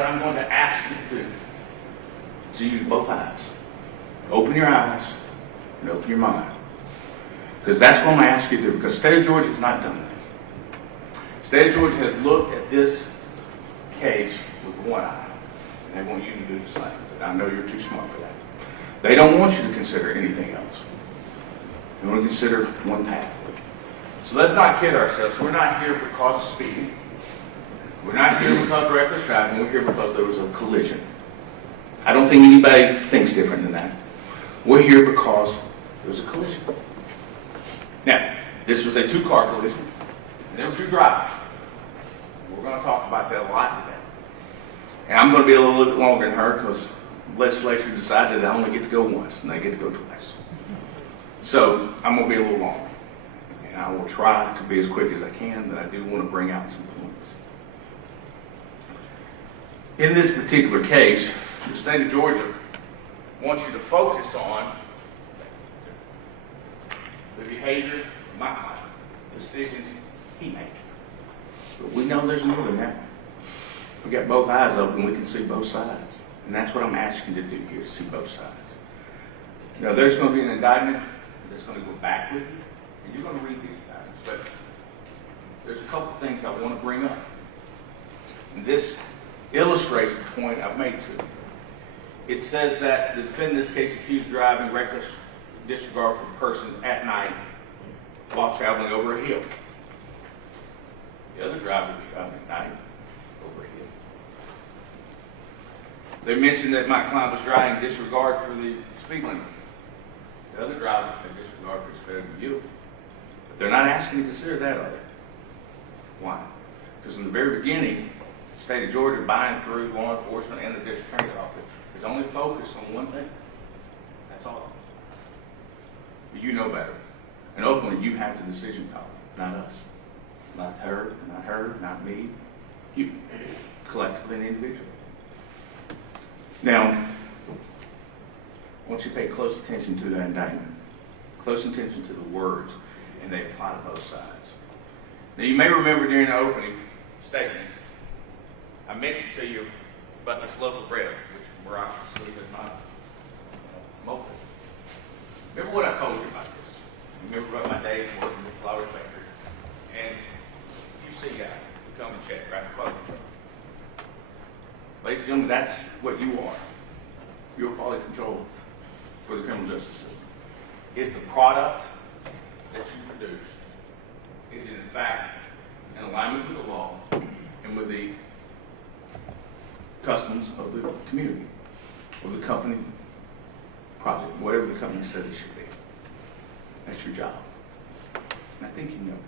what I'm going to ask you to do is use both eyes. Open your eyes and open your mind. Because that's what I'm going to ask you to do. Because the state of Georgia has not done that. The state of Georgia has looked at this case with one eye. And they want you to do the same. But I know you're too smart for that. They don't want you to consider anything else. They want to consider one path. So let's not kid ourselves. We're not here because of speeding. We're not here because of reckless driving. We're here because there was a collision. I don't think anybody thinks different than that. We're here because there was a collision. Now, this was a two-car collision. And there were two drivers. We're going to talk about that a lot today. And I'm going to be a little bit longer than her because the legislature decided I only get to go once and they get to go twice. So I'm going to be a little longer. And I will try to be as quick as I can, but I do want to bring out some points. In this particular case, the state of Georgia wants you to focus on the behavior of my client, the decisions he made. But we know there's more than that. We got both eyes open, we can see both sides. And that's what I'm asking you to do here, see both sides. Now, there's going to be an indictment that's going to go back with you, and you're going to read these indictments. But there's a couple things I want to bring up. And this illustrates the point I've made to you. It says that the defendant in this case accused of driving reckless disregard for persons at night while traveling over a hill. The other driver was driving at night over a hill. They mentioned that my client was driving disregard for the speed limit. The other driver had disregard for his failure to yield. But they're not asking you to consider that, are they? Why? Because in the very beginning, the state of Georgia, by and through law enforcement and the district attorney's office, is only focused on one thing. That's all. But you know better. And ultimately, you have the decision power, not us. Not her, not me. You, collectively and individually. Now, I want you to pay close attention to that indictment. Close attention to the words, and they apply to both sides. Now, you may remember during the opening statements, I mentioned to you about this loaf of bread, which miraculously is not multiple. Remember what I told you about this? Remember about my days working with Flower Bakery? And you see guys who come and check right across the truck. Ladies and gentlemen, that's what you are. You're quality control for the criminal justice system. Is the product that you produce, is it in fact in alignment with the law and with the customs of the community, or the company project, whatever the company says it should be? That's your job. And I think you know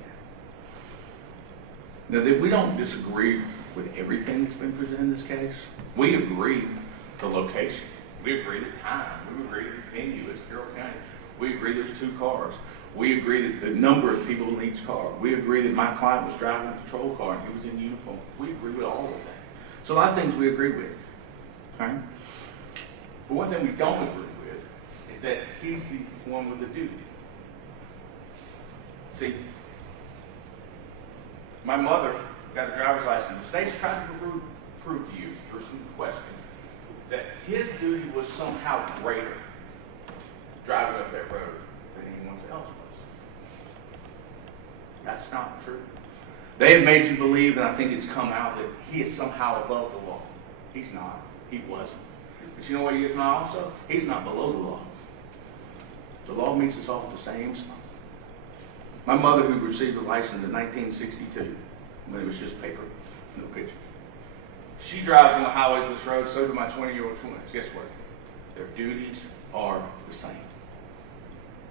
that. Now, we don't disagree with everything that's been presented in this case. We agree the location. We agree the time. We agree the venue. It's Carroll County. We agree there's two cars. We agree that the number of people in each car. We agree that my client was driving a patrol car and he was in uniform. We agree with all of that. So a lot of things we agree with. Right? But one thing we don't agree with is that he's the one with the duty. See, my mother got a driver's license. The state's trying to prove to you, through some questions, that his duty was somehow greater driving up that road than anyone else was. That's not true. They have made you believe, and I think it's come out, that he is somehow above the law. He's not. He wasn't. But you know what he is not also? He's not below the law. The law meets us all at the same spot. My mother, who received a license in 1962, when it was just paper, no pictures. She drives on the highways of this road, so do my 20-year-old twins. Guess what? Their duties are the same.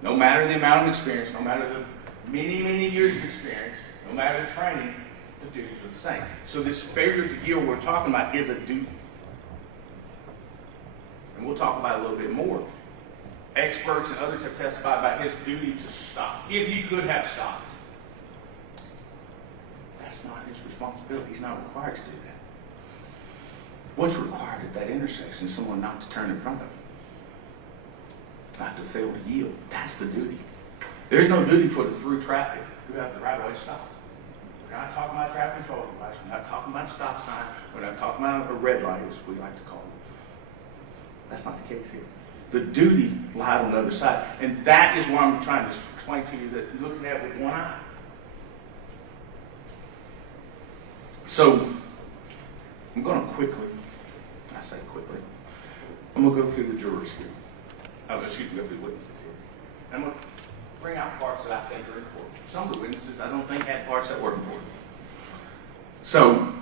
No matter the amount of experience, no matter the many, many years of experience, no matter the training, the duties are the same. So this failure to yield we're talking about is a duty. And we'll talk about it a little bit more. Experts and others have testified about his duty to stop, if he could have stopped. That's not his responsibility. He's not required to do that. What's required at that intersection is someone not to turn in front of him, not to fail to yield. That's the duty. There's no duty for the through traffic who have the right of way to stop. We're not talking about traffic control device. We're not talking about a stop sign. We're not talking about a red light, as we like to call it. That's not the case here. The duty lied on the other side. And that is what I'm trying to explain to you, that you're looking at with one eye. So, I'm going to quickly, I say quickly, I'm going to go through the jurors here. Excuse me, go through the witnesses here. And I'm going to bring out parts that I think are important. Some of the witnesses I don't think had parts that were important. So,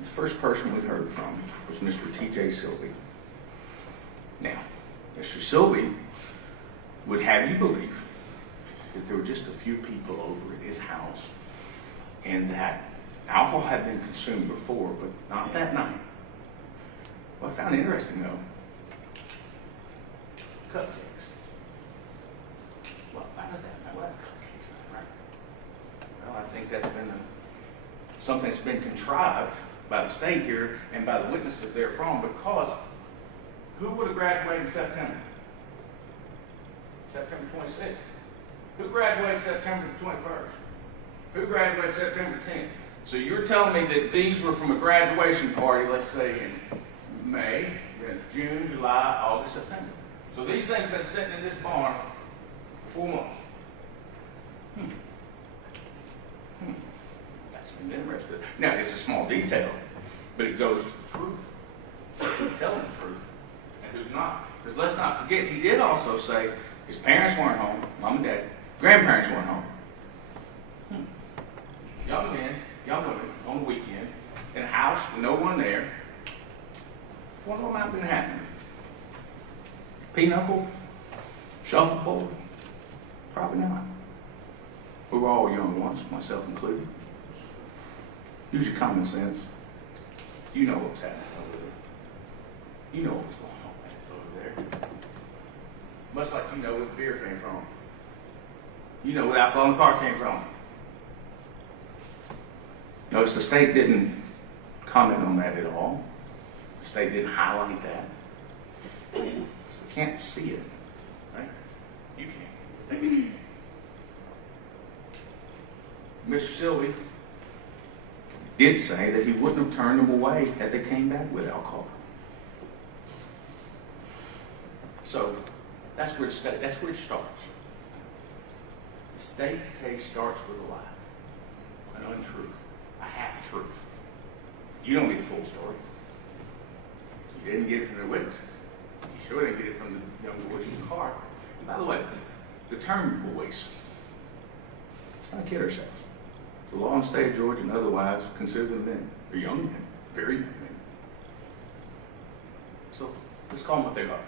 the first person we heard from was Mr. T.J. Sylvie. Now, Mr. Sylvie would have you believe that there were just a few people over at his house and that alcohol had been consumed before, but not that night. What I found interesting, though, cupcakes. Well, why does that matter? What cupcakes, right? Well, I think that's been something that's been contrived by the state here and by the witnesses therefrom, because who would have graduated in September? September 26th. Who graduated September 21st? Who graduated September 10th? So you're telling me that these were from a graduation party, let's say in May, then June, July, August, September. So these things have been sitting in this barn for 4 months. That's interesting. Now, it's a small detail, but it goes to the truth. Who's telling the truth and who's not. Because let's not forget, he did also say his parents weren't home, mom and dad, grandparents weren't home. Young men, young women on the weekend in a house with no one there. What might have been happening? Pinochle? Shuffleboard? Probably not. We were all young once, myself included. Use your common sense. You know what's happening over there. You know what's going on over there. Much like you know where fear came from. You know where alcohol in the car came from. Notice the state didn't comment on that at all. The state didn't highlight that. They can't see it, right? You can't. Mr. Sylvie did say that he wouldn't have turned them away had they came back with alcohol. So that's where it starts. The state's case starts with a lie, an untruth, a half-truth. You don't get the full story. You didn't get it from the witnesses. You sure didn't get it from the young boys in the car. And by the way, the term boys, let's not kid ourselves. The law in the state of Georgia and otherwise consider them men. They're young men, very young men. So let's call them what they are,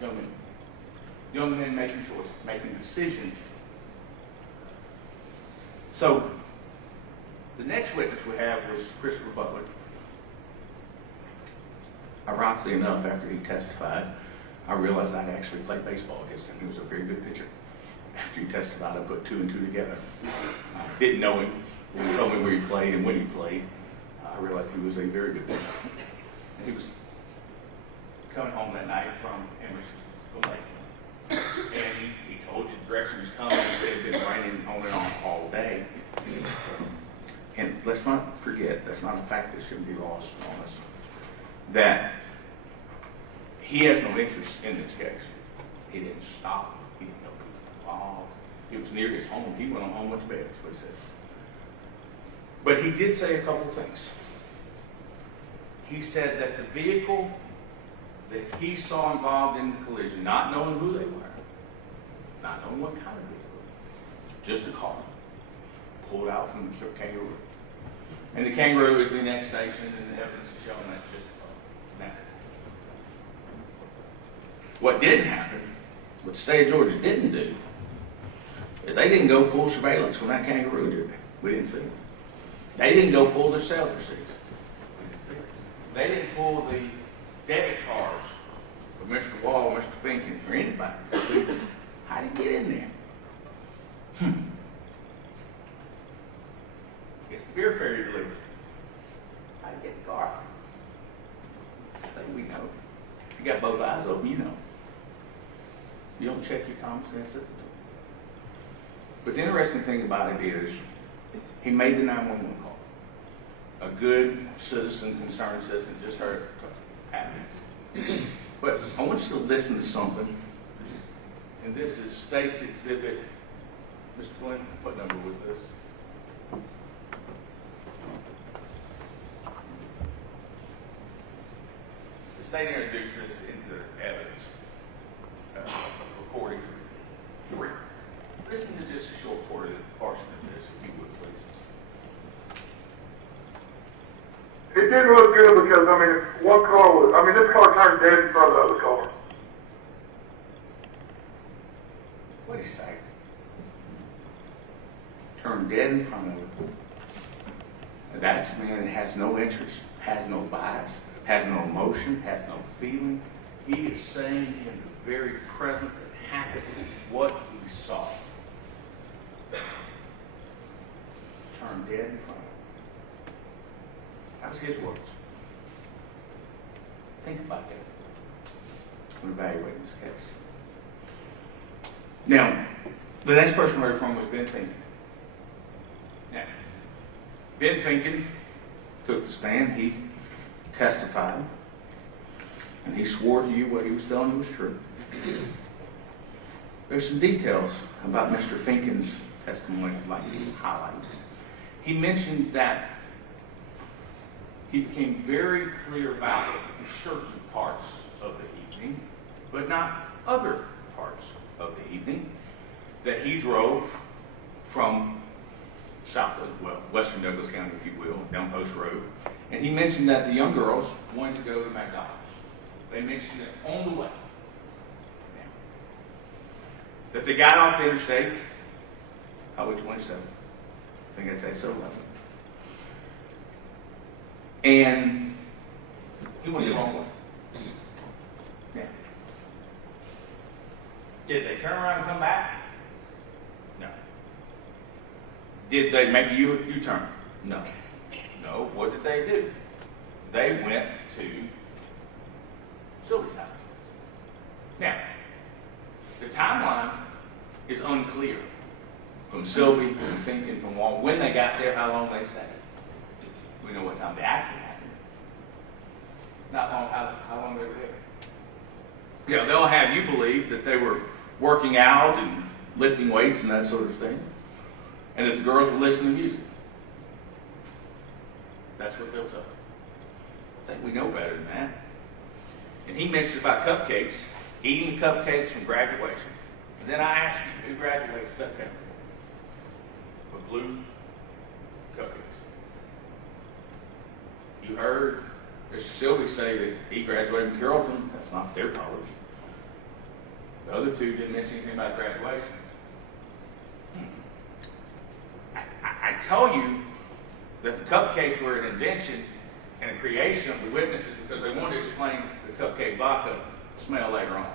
young men. Young men making choices, making decisions. So the next witness we have was Christopher Butler. Ironically enough, after he testified, I realized I'd actually played baseball against him. He was a very good pitcher. After he testified, I put 2 and 2 together. I didn't know him. When he told me where he played and when he played, I realized he was a very good pitcher. And he was coming home that night from Emerson, Lake. And he told you the direction was coming. It had been raining on and on all day. And let's not forget, that's not a fact that shouldn't be lost on us, that he has no interest in this case. He didn't stop. He didn't know people involved. It was near his home. He went on home, went to bed. That's what he says. But he did say a couple of things. He said that the vehicle that he saw involved in the collision, not knowing who they were, not knowing what kind of vehicle, just a car, pulled out from the kangaroo. And the kangaroo is the next station, and the evidence is showing that's just a car. Now, what didn't happen, what the state of Georgia didn't do, is they didn't go pull surveillance from that kangaroo, did they? We didn't see it. They didn't go pull their sales receipts. We didn't see it. They didn't pull the debit cards of Mr. Wall, Mr. Finken, or anybody to see how did he get in there. It's the beer ferry delivery. How did he get the car? I think we know. You got both eyes open, you know. You don't check your common sense at the door. But the interesting thing about it is, He made the 911 call. A good citizen, concerned citizen, just heard it happen. But I want you to listen to something. And this is State's Exhibit. Mr. Flynn, what number was this? The state introduced this into evidence, recording 3. Listen to just a short portion of this, if you would, please. It didn't look good because, I mean, one car was, I mean, this car turned dead in front of the other car. What did he say? Turned dead in front of him. That's a man that has no interest, has no bias, has no emotion, has no feeling. He is saying in the very present that happened what he saw. Turned dead in front of him. That was his words. Think about that when evaluating this case. Now, the next person we heard from was Ben Finken. Now, Ben Finken took the stand. He testified, and he swore to you what he was telling you was true. There's some details about Mr. Finken's testimony I'd like to highlight. He mentioned that he became very clear about certain parts of the evening, but not other parts of the evening, that he drove from western Douglas County, if you will, down Post Road. And he mentioned that the young girls wanted to go to McDonald's. They mentioned it on the way. That they got off the interstate, Highway 27. I think that's exit 11. And he went the wrong way. Yeah. Did they turn around and come back? No. Did they make a U-turn? No. No. What did they do? They went to Sylvie's house. Now, the timeline is unclear from Sylvie, from Finken, from Walt, when they got there, how long they stayed. We know what time the accident happened. Not long, how long they were there. You know, they'll have you believe that they were working out and lifting weights and that sort of thing, and that the girls were listening to music. That's what they'll tell you. I think we know better than that. And he mentioned about cupcakes, eating cupcakes from graduation. And then I asked you, who graduated September? With blue cupcakes. You heard Mr. Sylvie say that he graduated from Carrollton. That's not their college. The other two didn't mention anything about graduation. I tell you that the cupcakes were an invention and a creation of the witnesses because they wanted to explain the cupcake vodka smell later on.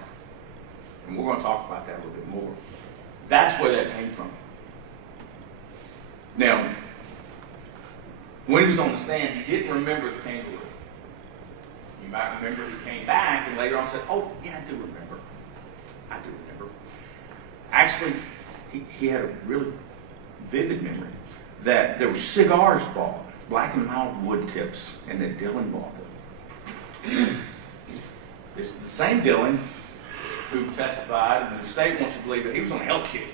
And we're going to talk about that a little bit more. That's where that came from. Now, when he was on the stand, he didn't remember the kangaroo. You might remember he came back and later on said, oh, yeah, I do remember. I do remember. Actually, he had a really vivid memory that there were cigars bought, Black and Mild wood tips, and that Dylan bought them. This is the same Dylan who testified, and the state wants to believe that he was on a health kick.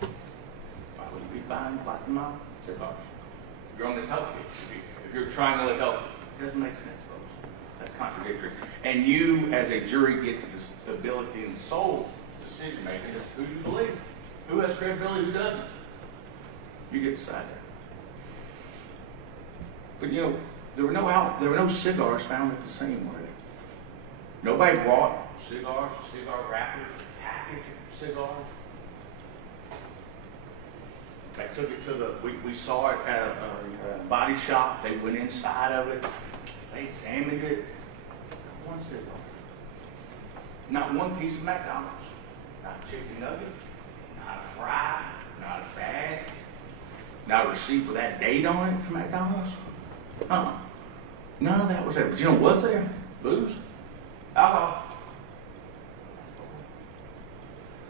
Why would you be buying Black and Mild cigars? If you're on this health kick, if you're trying to live healthy, it doesn't make sense, folks. That's contradictory. And you, as a jury, get the ability and sole decision making of who you believe. Who has credibility, who doesn't. You get to decide that. But you know, there were no cigars found at the scene, were there? Nobody brought cigars, cigar wrappers, package of cigars. They took it to we saw it at a body shop. They went inside of it. They examined it. Not one cigar. Not one piece of McDonald's. Not a chicken nugget. Not a fry. Not a bag. Not a receipt with that date on it from McDonald's. None of that was there. But you know what's there? Booze. Alcohol.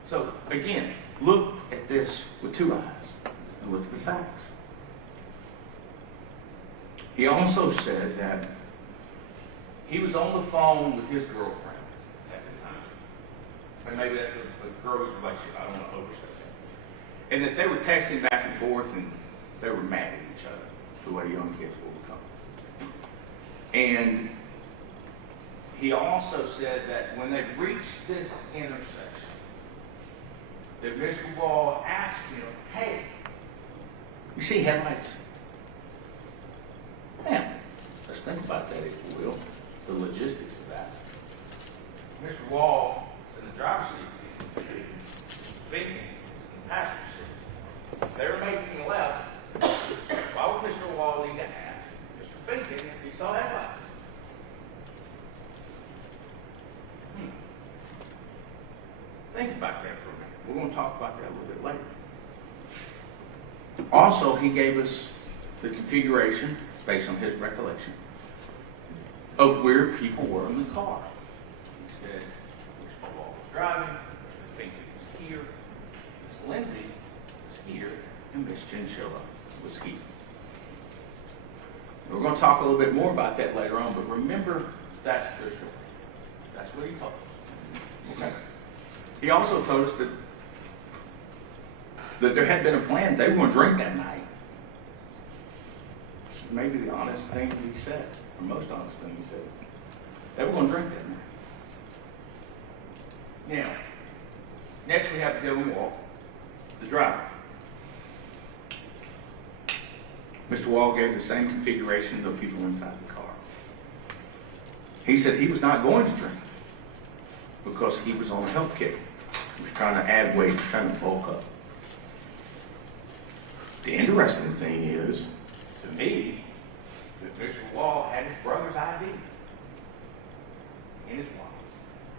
So, again, look at this with two eyes and look at the facts. He also said that he was on the phone with his girlfriend at the time. And maybe that's a girl's relationship. I don't want to overstep that. And that they were texting back and forth and they were mad at each other, the way young kids will become. And he also said that when they reached this intersection, that Mr. Wall asked him, hey, you see headlights? Man, let's think about that, if you will, the logistics of that. Mr. Wall is in the driver's seat, Finan in the passenger seat. They were making a left. Why would Mr. Wall need to ask Mr. Finan if he saw headlights? Think about that for a minute. We're going to talk about that a little bit later. Also, he gave us the configuration, based on his recollection, of where people were in the car. He said Mr. Wall was driving, Mr. Finan was here, Miss Lindsay was here, and Miss Chinchilla was here. We're going to talk a little bit more about that later on, but remember, that's their story. That's what he told us. Okay. He also told us that there had been a plan. They were going to drink that night. Maybe the honest thing he said, or most honest thing he said. They were going to drink that night. Now, next we have Dylan Wall, the driver. Mr. Wall gave the same configuration to the people inside the car. He said he was not going to drink because he was on a health kick. He was trying to add weight, trying to bulk up. The interesting thing is, to me, that Mr. Wall had his brother's ID in his wallet,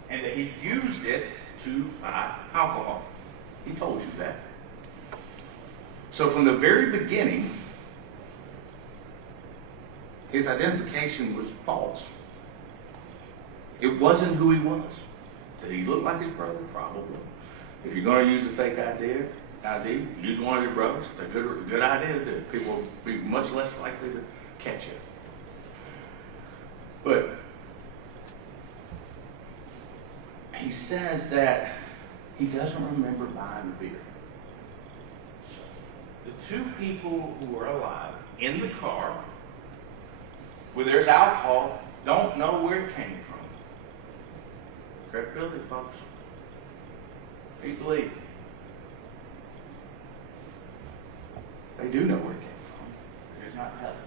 and that he used it to buy alcohol. He told you that. So from the very beginning, his identification was false. It wasn't who he was. Did he look like his brother? Probably. If you're going to use a fake ID, use one of your brothers. It's a good idea to do. People will be much less likely to catch you. But he says that he doesn't remember buying the beer. The two people who are alive in the car where there's alcohol don't know where it came from. Credibility, folks. They believe. They do know where it came from. They're just not telling it.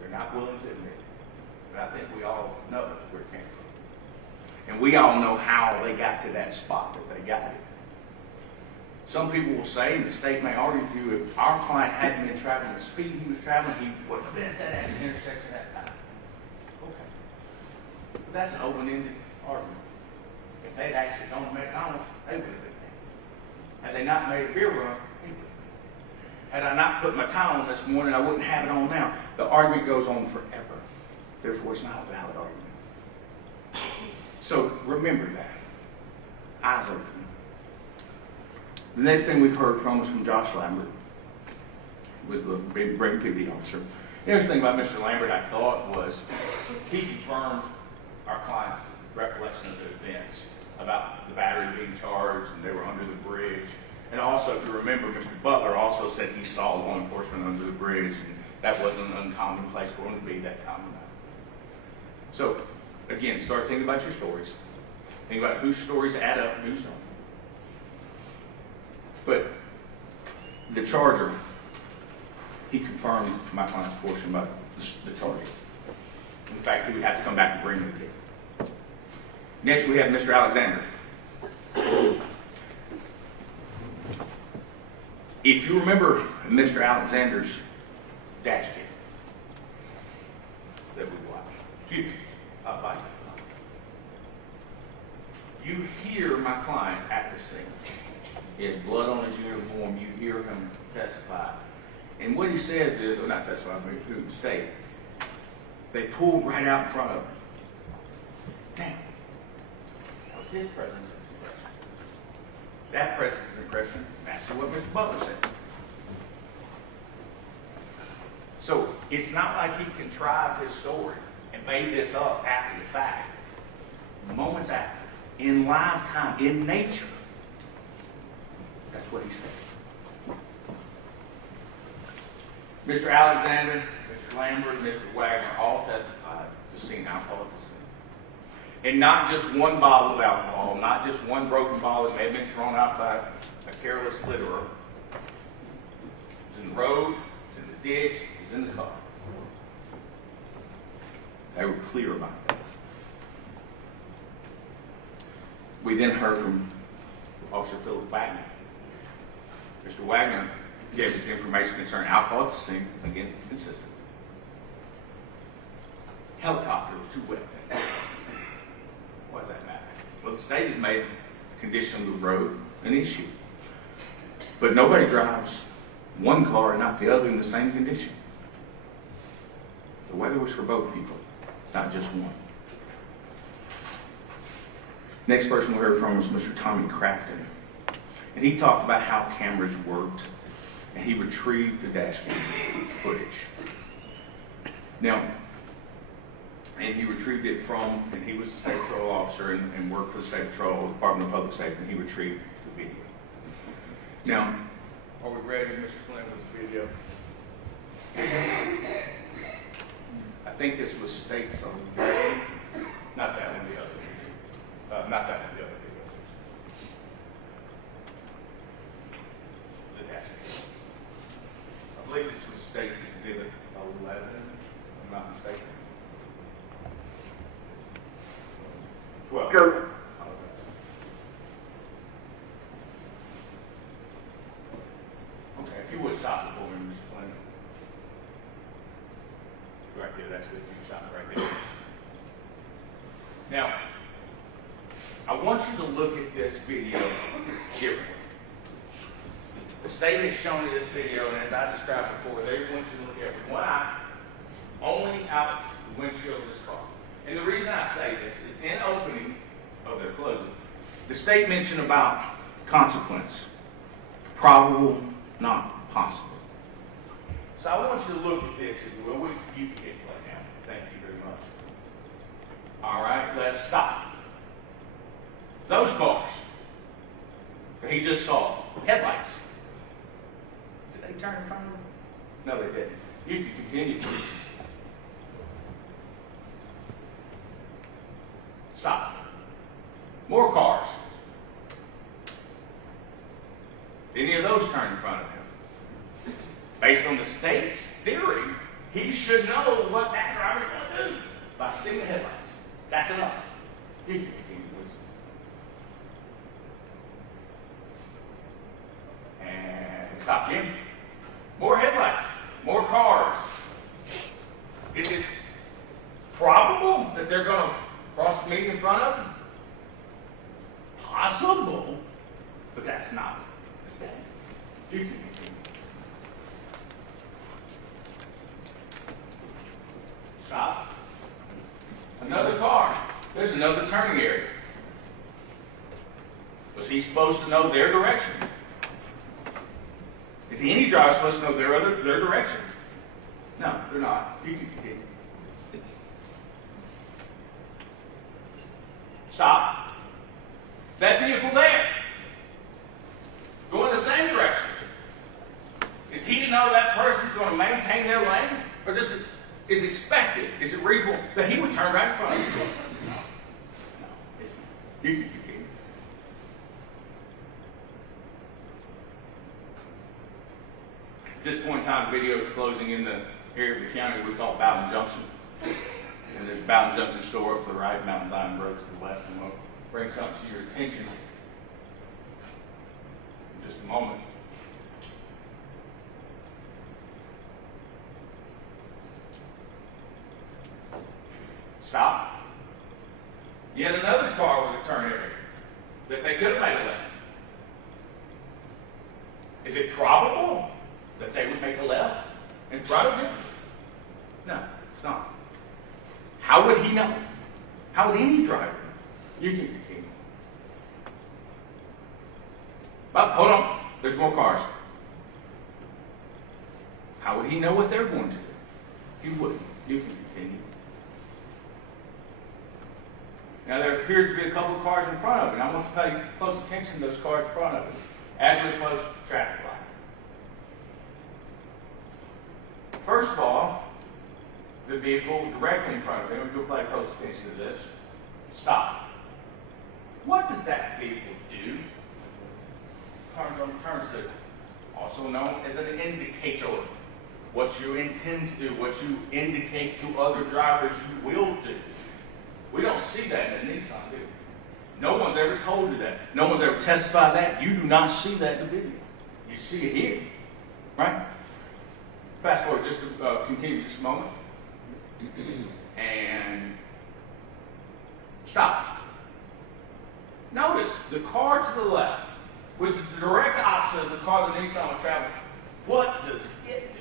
They're not willing to admit it. But I think we all know where it came from. And we all know how they got to that spot that they got it. Some people will say, and the state may argue, if our client hadn't been traveling the speed he was traveling, he wouldn't have been at that intersection at that time. Okay. But that's an open-ended argument. If they'd actually gone to McDonald's, they would have been there. Had they not made a beer run, he would have been. Had I not put my tie on this morning, I wouldn't have it on now. The argument goes on forever. Therefore, it's not a valid argument. So remember that. Eyes open. The next thing we've heard from was from Josh Lambert, who was the big PD officer. The interesting thing about Mr. Lambert, I thought, was he confirmed our client's recollection of the events about the battery being charged and they were under the bridge. And also, if you remember, Mr. Butler also said he saw law enforcement under the bridge, and that wasn't an uncommon place for him to be that time of night. So, again, start thinking about your stories. Think about whose stories add up and whose don't. But the charger, he confirmed my client's portion about the charger. In fact, he would have to come back and bring it again. Next, we have Mr. Alexander. If you remember Mr. Alexander's dash cam that we watched, you hear my client at the scene. He has blood on his uniform. You hear him testify. And what he says is, or not testify, but he state, they pulled right out in front of him. Damn. That was his presence impression. That presence impression matched what Mr. Butler said. So It's not like he contrived his story and made this up after the fact. Moments after, in live time, in nature. That's what he said. Mr. Alexander, Mr. Lambert, and Mr. Wagner all testified to seeing alcohol at the scene. And not just one bottle of alcohol, not just one broken bottle that may have been thrown out by a careless litterer. It was in the road, it was in the ditch, it was in the car. They were clear about that. We then heard from Officer Philip Wagner. Mr. Wagner gave us the information concerning alcohol at the scene, again, consistent. Helicopter was too wet. Why does that matter? Well, the state has made the condition of the road an issue. But nobody drives one car and not the other in the same condition. The weather was for both people, not just one. Next person we heard from was Mr. Tommy Crafton. And he talked about how cameras worked, and he retrieved the Dashcam footage. Now, and he retrieved it from, and he was a state patrol officer and worked for the state patrol, Department of Public Safety, and he retrieved the video. Now, are we ready, Mr. Flynn, with the video? I think this was state something. Not that one, the other video. Not that one, the other video. The Dashcam. I believe this was state's exhibit 11, if I'm not mistaken. 12. Because Okay, if you would stop before me, Mr. Flynn. Right there, that's good. You stop right there. Now, I want you to look at this video differently. The state has shown you this video, and as I described before, they want you to look at one eye, only out the windshield of this car. And the reason I say this is in opening of their closing, the state mentioned about consequence. Probable, not possible. So I want you to look at this as well. You can hit play now. Thank you very much. All right, let's stop. Those cars that he just saw, headlights. Did they turn in front of him? No, they didn't. You can continue, please. Stop. More cars. Did any of those turn in front of him? Based on the state's theory, he should know what that driver's going to do by seeing the headlights. That's enough. You can continue, please. And stop again. More headlights. More cars. Is it probable that they're going to cross me in front of him? Possible, but that's not the same. You can continue. Stop. Another car. There's another turning area. Was he supposed to know their direction? Is any driver supposed to know their direction? No, they're not. You can continue. Stop. That vehicle there, going the same direction. Is he to know that person's going to maintain their lane? Or is it expected, is it reasonable that he would turn right in front of you? No, it's not. You can continue. At this point in time, the video is closing in the area of the county we call Bowden Junction. And there's Bowden Junction store up to the right, Mountain Zion Road to the left, and we'll bring something to your attention in just a moment. Stop. Yet another car with a turn area that they could have made a left. Is it probable that they would make a left in front of him? No, it's not. How would he know? How would any driver? You can continue. But hold on, there's more cars. How would he know what they're going to do? You wouldn't. You can continue. Now, there appeared to be a couple of cars in front of it. I want to pay close attention to those cars in front of it as we approach the traffic light. First of all, the vehicle directly in front of him, if you'll pay close attention to this, stop. What does that vehicle do? Turns on the turn signal, also known as an indicator. What you intend to do, what you indicate to other drivers you will do. We don't see that in Nissan, do we? No one's ever told you that. No one's ever testified that. You do not see that in the video. You see it here, right? Fast forward just to continue just a moment. And stop. Notice the car to the left, which is the direct opposite of the car that Nissan was traveling. What does it do?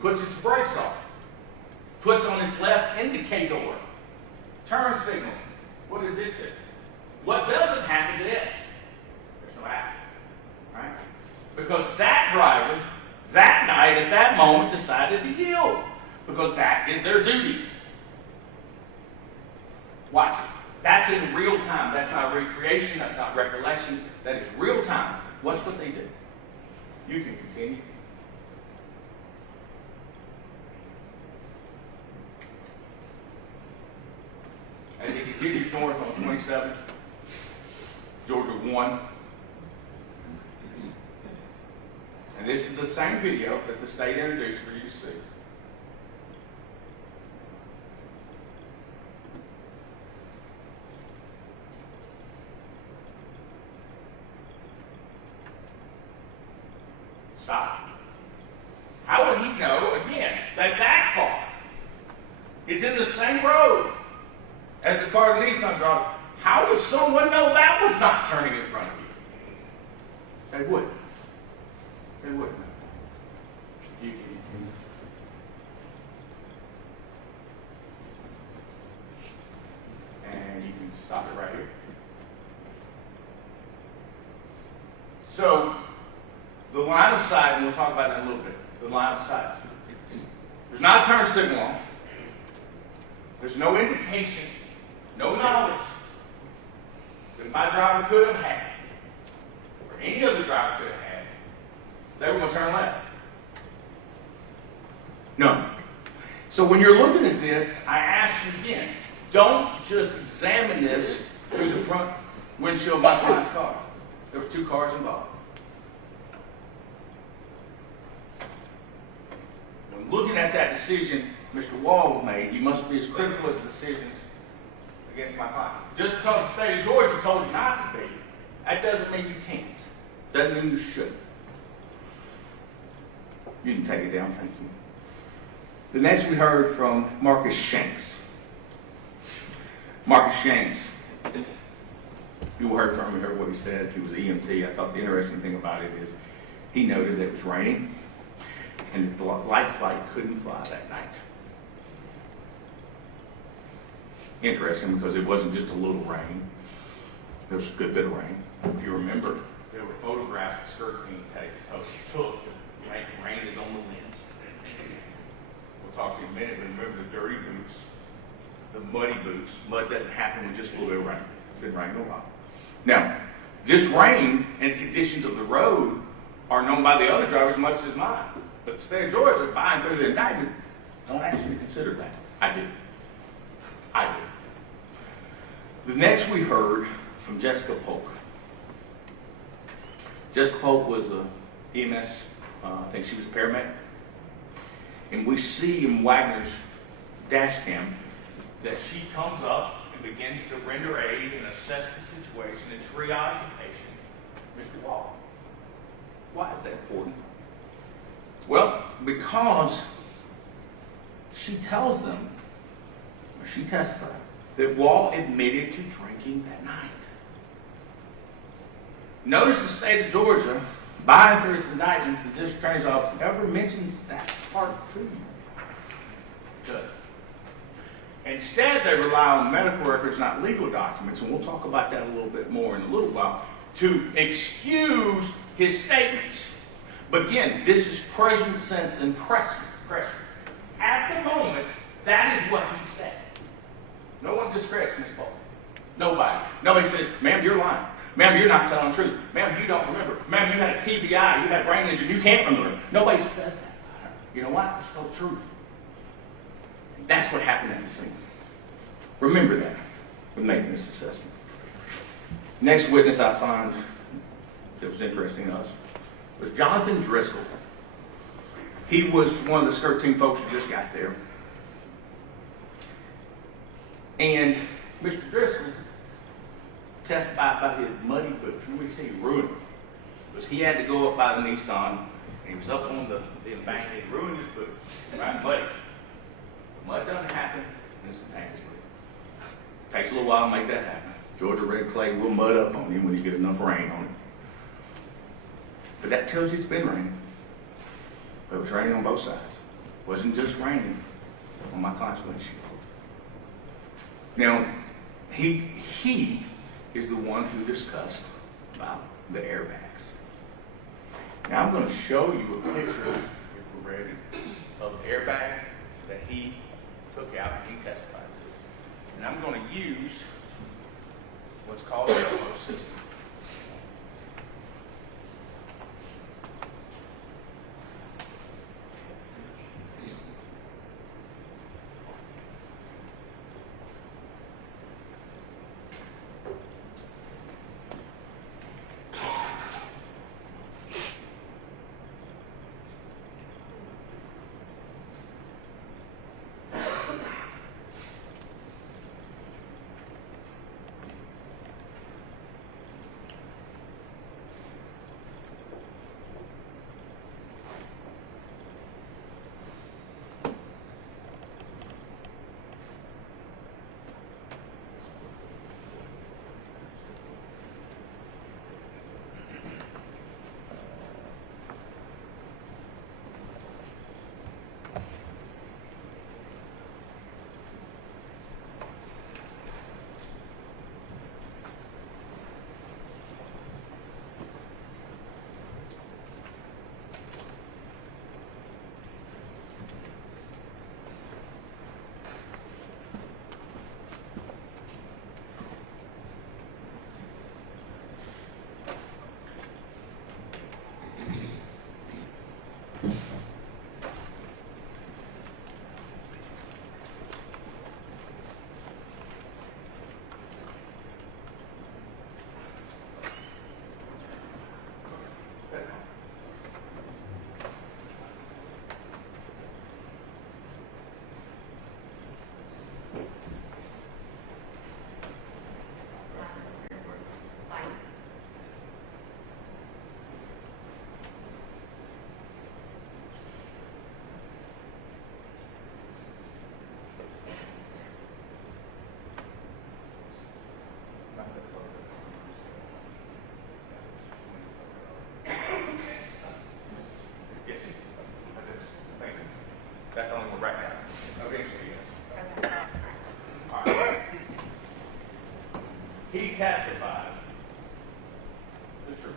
Puts its brakes on. Puts on its left indicator. Turn signal. What does it do? What doesn't happen to it? There's no accident. Right? Because that driver, that night, at that moment, decided to yield. Because that is their duty. Watch it. That's in real time. That's not recreation. That's not recollection. That is real time. Watch what they did. You can continue. As he continues north on 27, Georgia 1. And this is the same video that the state introduced for you to see. Stop. How would he know, again, that that car is in the same road as the car that Nissan drives? How would someone know that was not turning in front of you? They wouldn't. They wouldn't. And you can stop it right here. So, the line of sight, and we'll talk about that in a little bit, the line of sight. There's not a turn signal on. There's no indication, no knowledge that my driver could have had, or any other driver could have had. They were going to turn left. No. So when you're looking at this, I ask you again, don't just examine this through the front windshield of my client's car. There were two cars involved. When looking at that decision Mr. Wall made, you must be as critical as the decisions against my client. Just because the state of Georgia told you not to be, that doesn't mean you can't. Doesn't mean you shouldn't. You can take it down, thank you. The next we heard from Marcus Shanks. Marcus Shanks, you heard from him, you heard what he said. He was an EMT. I thought the interesting thing about it is he noted that it was raining and the light flight couldn't fly that night. Interesting because it wasn't just a little rain. There was a good bit of rain. If you remember, there were photographs the skirt team took to make the rain is on the lens. We'll talk to you in a minute, but remember the dirty boots, the muddy boots. Mud doesn't happen with just a little bit of rain. It's been raining a lot. Now, this rain and conditions of the road are known by the other drivers as much as mine. But the state of Georgia, buying through the indictment, don't actually consider that. I do. I do. The next we heard from Jessica Polk. Jessica Polk was a EMS, I think she was a paramedic. And we see in Wagner's dash cam that she comes up and begins to render aid and assess the situation and triage the patient, Mr. Wall. Why is that important? Well, because she tells them, or she testified, that Wall admitted to drinking that night. Notice the state of Georgia, by through its indictments, the district attorney's office never mentions that part to you. Does it? Instead, they rely on medical records, not legal documents, and we'll talk about that a little bit more in a little while, to excuse his statements. But again, this is present sense impressment. pressure. At the moment, that is what he said. No one discredits Ms. Paul. Nobody. Nobody says, ma'am, you're lying. Ma'am, you're not telling the truth. Ma'am, you don't remember. Ma'am, you had a TBI, you had a brain injury, you can't remember. Nobody says that. You know what? It's the truth. That's what happened at the scene. Remember that when making this assessment. Next witness I find that was interesting to us was Jonathan Driscoll. He was one of the skirt team folks who just got there. And Mr. Driscoll testified about his muddy boots. Remember, he said he ruined them. Because he had to go up by the Nissan, and he was up on the embankment, he ruined his boots. Right, muddy. Mud doesn't happen instantaneously. Takes a little while to make that happen. Georgia red clay will mud up on you when you get enough rain on it. But that tells you it's been raining. But it was raining on both sides. It wasn't just raining on my client's windshield. Now, he is the one who discussed about the airbags. Now, I'm going to show you a picture, if we're ready, of the airbag that he took out and he testified to. And I'm going to use what's called the elbow system. That's only one right now. Eventually, yes. All right. He testified, the truth,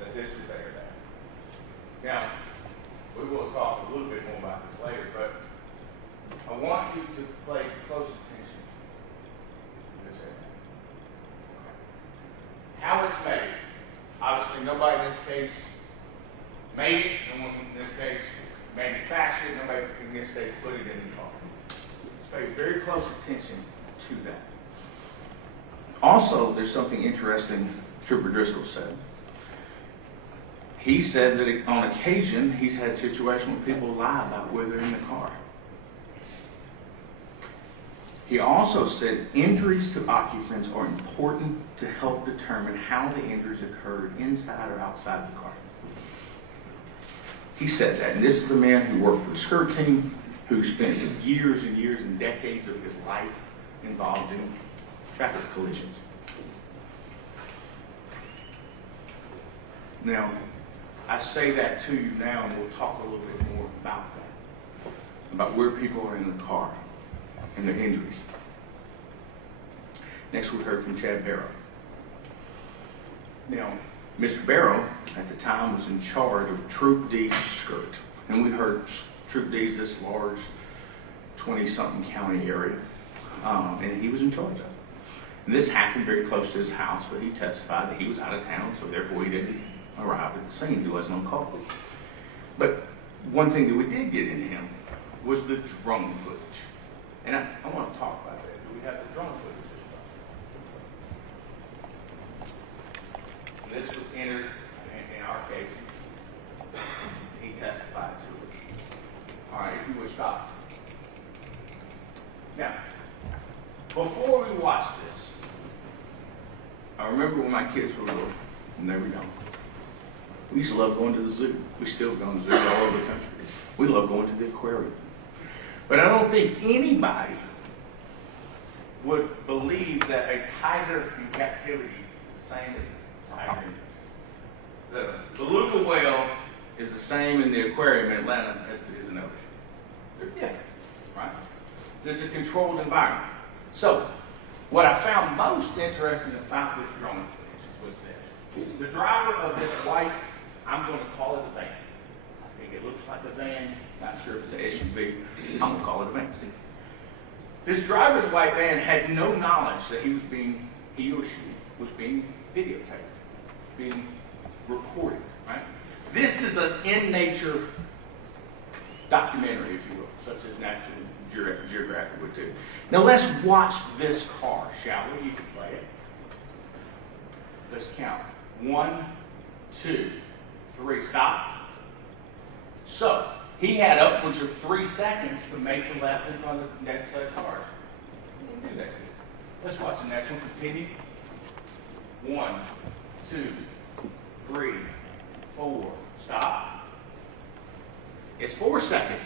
that this was airbag. Now, we will talk a little bit more about this later, but I want you to pay close attention to this airbag. How it's made. Obviously, nobody in this case made it. No one in this case manufactured. Nobody in this case put it in the car. Just pay very close attention to that. Also, there's something interesting Trooper Driscoll said. He said that on occasion he's had situations where people lie about where they're in the car. He also said injuries to occupants are important to help determine how the injuries occurred inside or outside the car. He said that, and this is a man who worked for the skirt team, who spent years and years and decades of his life involved in traffic collisions. Now, I say that to you now, and we'll talk a little bit more about that, about where people are in the car and their injuries. Next, we heard from Chad Barrow. Now, Mr. Barrow, at the time, was in charge of Troop D skirt, and we heard Troop D's this large 20-something county area, and he was in charge of it. And this happened very close to his house, but he testified that he was out of town, so therefore he didn't arrive at the scene. He wasn't on call. But one thing that we did get in him was the drone footage. And I want to talk about that. Do we have the drone footage? This was entered in our case. He testified to it. All right, if you would stop. Now, before we watch this, I remember when my kids were little, and they were young. We used to love going to the zoo. We still go to the zoo all over the country. We love going to the aquarium. But I don't think anybody would believe that a tiger in captivity is the same as a tiger in the beluga whale is the same in the aquarium in Atlanta as it is in the ocean. They're different, right? There's a controlled environment. So, what I found most interesting about this drone footage was this. The driver of this white, I'm going to call it a van. I think it looks like a van. Not sure if it's an SUV. I'm going to call it a van. This driver of the white van had no knowledge that he or she was being videotaped, being recorded, right? This is an in-nature documentary, if you will, such as National Geographic would do. Now let's watch this car, shall we? You can play it. Let's count. 1, 2, 3, stop. So, he had upwards of 3 seconds to make the left in front of the next set of cars. He didn't do that. Let's watch the next one. Continue. 1, 2, 3, 4, stop. It's 4 seconds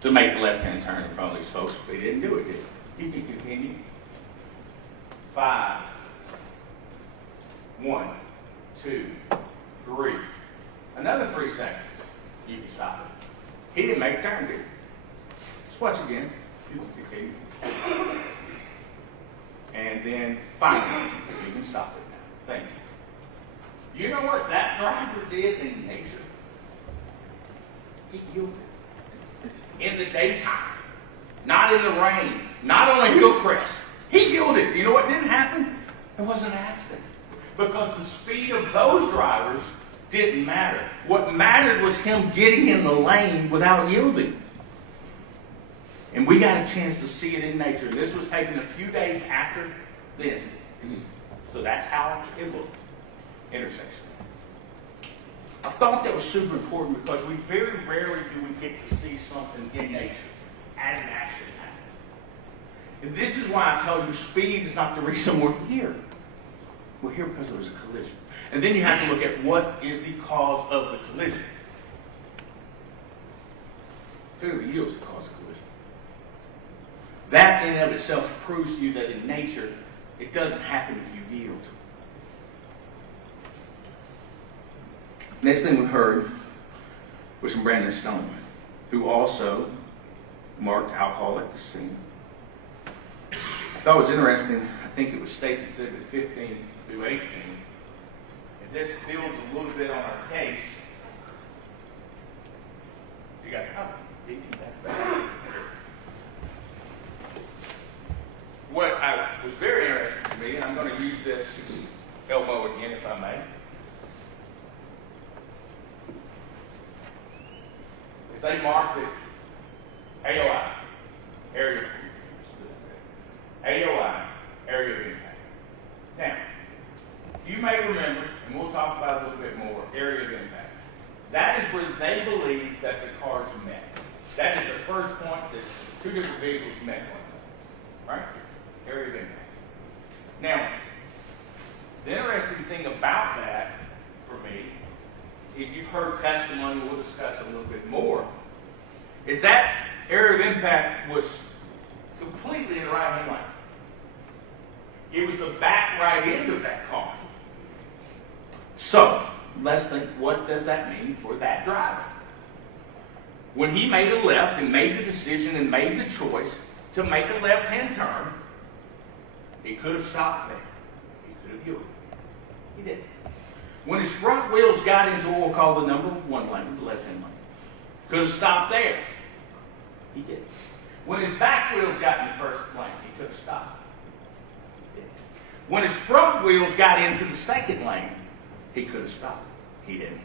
to make the left-hand turn in front of these folks, but he didn't do it, did he? You can continue. 5, 1, 2, 3. Another 3 seconds. You can stop it. He didn't make a turn, did he? Let's watch again. You can continue. And then finally, you can stop it now. Thank you. You know what that driver did in nature? He yielded. In the daytime, not in the rain, not on a hill crest. He yielded. You know what didn't happen? It wasn't an accident. Because the speed of those drivers didn't matter. What mattered was him getting in the lane without yielding. And we got a chance to see it in nature. And this was taken a few days after the incident. So that's how it looked. Intersection. I thought that was super important because we very rarely do we get to see something in nature as it actually happens. And this is why I tell you speed is not the reason we're here. We're here because there was a collision. And then you have to look at what is the cause of the collision. Clearly, yield is the cause of collision. That in and of itself proves to you that in nature, it doesn't happen if you yield. Next thing we heard was from Brandon Stone, who also marked alcohol at the scene. I thought it was interesting. I think it was States Exhibit 15 through 18. And this builds a little bit on our case. You got back. What was very interesting to me, and I'm going to use this elbow again if I may. They marked it AOI, area of impact. Now, you may remember, and we'll talk about it a little bit more, area of impact. That is where they believe that the cars met. That is the first point that two different vehicles met one another, right? Area of impact. Now, the interesting thing about that, for me, if you've heard testimony, we'll discuss it a little bit more, is that area of impact was completely in the right-hand lane. It was the back right end of that car. So, let's think, what does that mean for that driver? When he made a left and made the decision and made the choice to make a left-hand turn, he could have stopped there. He could have yielded. He didn't. When his front wheels got into what we'll call the number one lane, the left-hand lane, could have stopped there. He did. When his back wheels got in the first lane, he could have stopped. He didn't. When his front wheels got into the second lane, he could have stopped. He didn't.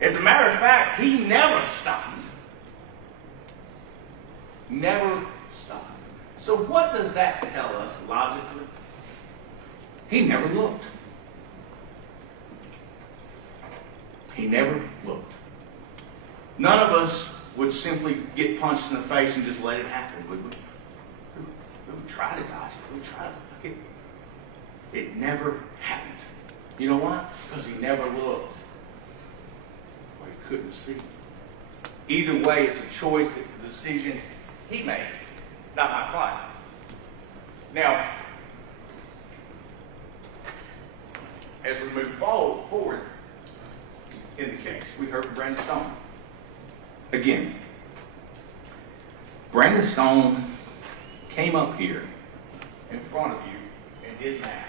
As a matter of fact, he never stopped. Never stopped. So what does that tell us logically? He never looked. He never looked. None of us would simply get punched in the face and just let it happen, would we? We would try to dodge it. We would try to look it. It never happened. You know why? Because he never looked. Or he couldn't see. Either way, it's a choice, it's a decision he made, not my client. Now, as we move forward in the case, we heard from Brandon Stone. Again, Brandon Stone came up here in front of you and did math.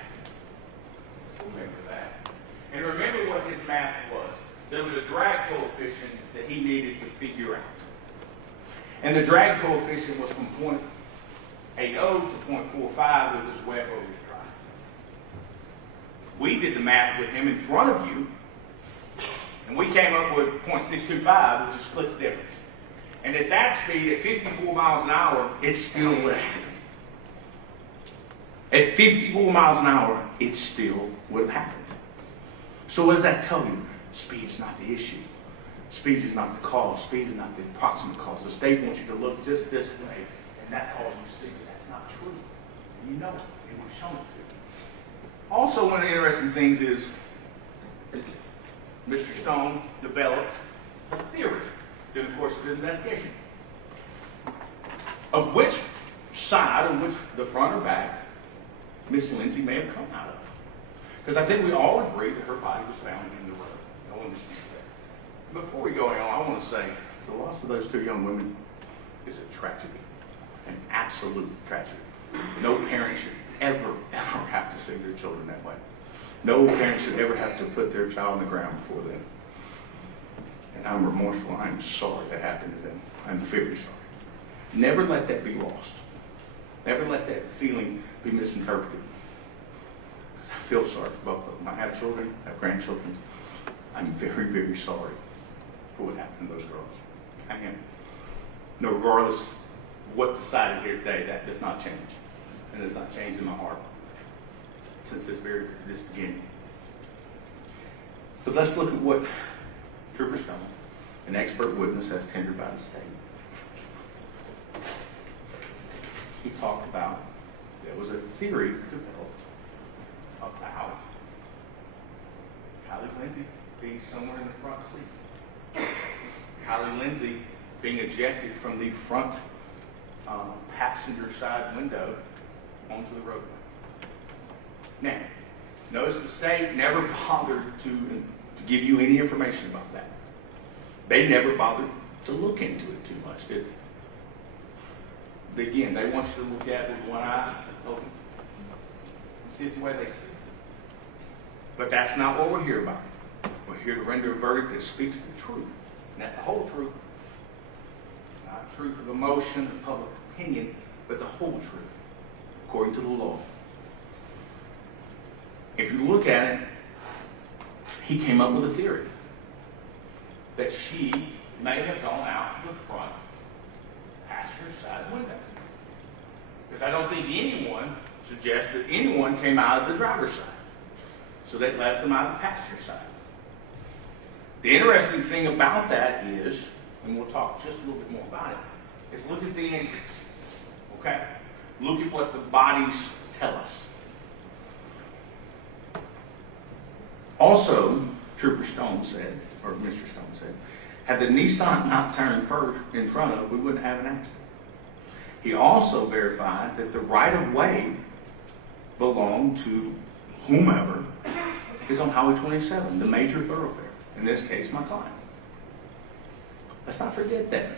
Remember that. And remember what his math was. There was a drag coefficient that he needed to figure out. And the drag coefficient was from 0.80 to 0.45 with his wet or his dry. We did the math with him in front of you, and we came up with 0.625, which is split the difference. And at that speed, at 54 miles an hour, it still would have happened. At 54 miles an hour, it still would have happened. So what does that tell you? Speed is not the issue. Speed is not the cause. Speed is not the approximate cause. The state wants you to look just this way, and that's all you see. That's not true. And you know it. And we've shown it to you. Also, one of the interesting things is Mr. Stone developed a theory during the course of his investigation of which side, or which, the front or back, Miss Lindsay may have come out of. Because I think we all agree that her body was found in the road. No one disputes that. Before we go on, I want to say the loss of those two young women is a tragedy, an absolute tragedy. No parent should ever have to see their children that way. No parent should ever have to put their child on the ground before them. And I'm remorseful. I'm sorry that happened to them. I'm very sorry. Never let that be lost. Never let that feeling be misinterpreted. Because I feel sorry for both of them. I have children, I have grandchildren. I'm very, very sorry for what happened to those girls. I am. No, regardless of what decided here today, that does not change. And it does not change in my heart since this beginning. But let's look at what Trooper Stone, an expert witness, has tendered by the state. He talked about there was a theory developed about Kylie Lindsay being somewhere in the front seat. Kylie Lindsay being ejected from the front passenger side window onto the roadway. Now, notice the state never bothered to give you any information about that. They never bothered to look into it too much, did they? Again, they want you to look at it with one eye open and see it the way they see it. But that's not what we're here about. We're here to render a verdict that speaks the truth. And that's the whole truth. Not truth of emotion and public opinion, but the whole truth, according to the law. If you look at it, he came up with a theory that she may have gone out the front passenger side window. Because I don't think anyone suggests that anyone came out of the driver's side. So they left them out of the passenger side. The interesting thing about that is, and we'll talk just a little bit more about it, is look at the injuries. Okay? Look at what the bodies tell us. Also, Trooper Stone said, or Mr. Stone said, had the Nissan not turned in front of, we wouldn't have an accident. He also verified that the right-of-way belonged to whomever is on Highway 27, the major thoroughfare. In this case, my client. Let's not forget that.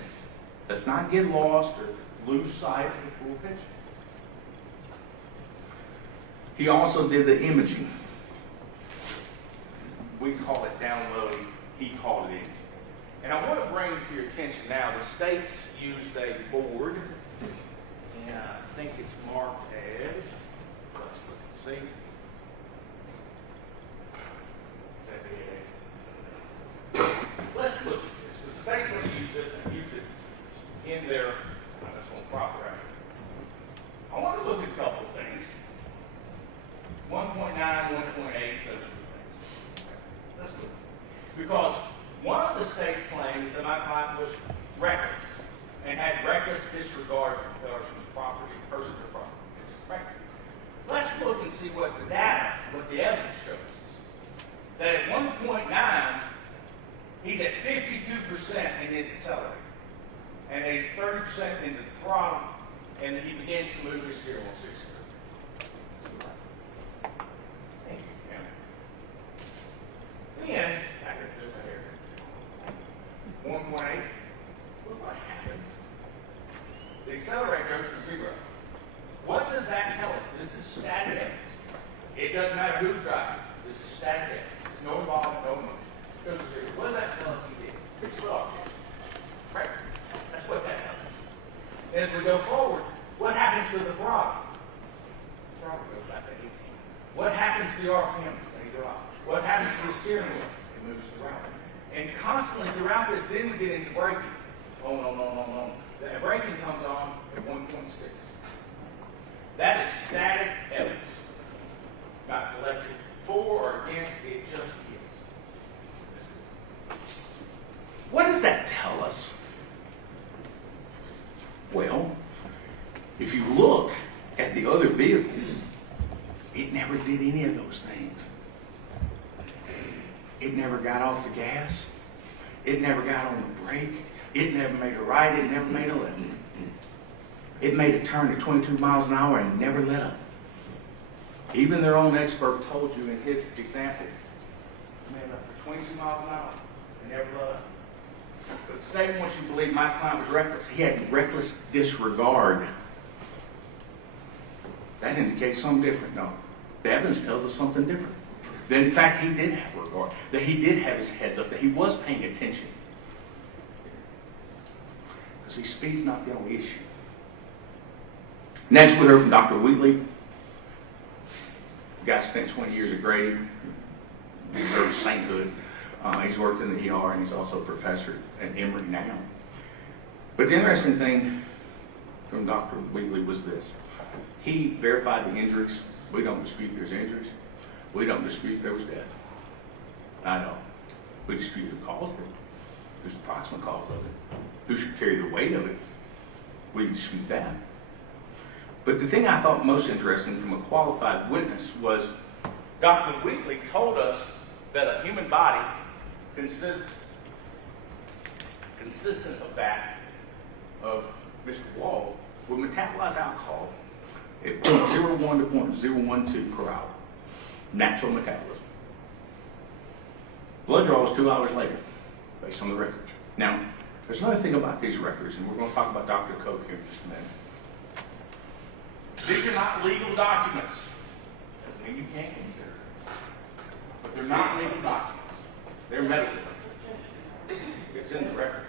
Let's not get lost or lose sight of the full picture. He also did the imaging. We call it downloading. He called it imaging. And I want to bring to your attention now, the states used a board, and I think it's marked as, let's look and see. Is that it? Let's look at this, because the states want to use this and use it in their, I just want proper action. I want to look at a couple of things. 1.9, 1.8, those sort of things. Let's look. Because one of the state's claims that my client was reckless and had reckless disregard for the person's property, personal property. Right? Let's look and see what the data, what the evidence shows us. That at 1.9, he's at 52% in his accelerator. And he's 30% into the throttle, and he begins to move his gear on 6. Thank you, Cam. Then, back up to the hair. 1.8. Look what happens. The accelerator goes to 0. What does that tell us? This is static evidence. It doesn't matter who's driving. This is static evidence. There's no involvement, no motion. It goes to 0. What does that tell us he did? Fix it off. Right? That's what that tells us. As we go forward, what happens to the throttle? The throttle goes back to 18. What happens to the RPMs? They drop. What happens to the steering wheel? It moves around. And constantly throughout this, then we get into braking. Oh, no. The braking comes on at 1.6. That is static evidence. Not collected for or against, it just is. What does that tell us? Well, if you look at the other vehicle, it never did any of those things. It never got off the gas. It never got on the brake. It never made a right. It never made a left. It made a turn at 22 miles an hour and never let up. Even their own expert told you in his example, it made up for 22 miles an hour and never let up. But the state wants you to believe my client was reckless. He had reckless disregard. That indicates something different. No, the evidence tells us something different. That in fact he did have regard. That he did have his heads up. That he was paying attention. Because see, speed's not the only issue. Next, we heard from Dr. Wheatley. The guy spent 20 years at Grady. Deserves sainthood. He's worked in the ER and he's also a professor at Emory now. But the interesting thing from Dr. Wheatley was this. He verified the injuries. We don't dispute there's injuries. We don't dispute there was death. I know. We dispute who caused it. Who's the proximate cause of it. Who should carry the weight of it. We dispute that. But the thing I thought most interesting from a qualified witness was Dr. Wheatley told us that a human body consistent of that of Mr. Wall would metabolize alcohol at 0.01 to 0.012 per hour. Natural metabolism. Blood draw was 2 hours later, based on the records. Now, there's another thing about these records, and we're going to talk about Dr. Koch here in just a minute. These are not legal documents. Doesn't mean you can't consider it. But they're not legal documents. They're medical records. It's in the records.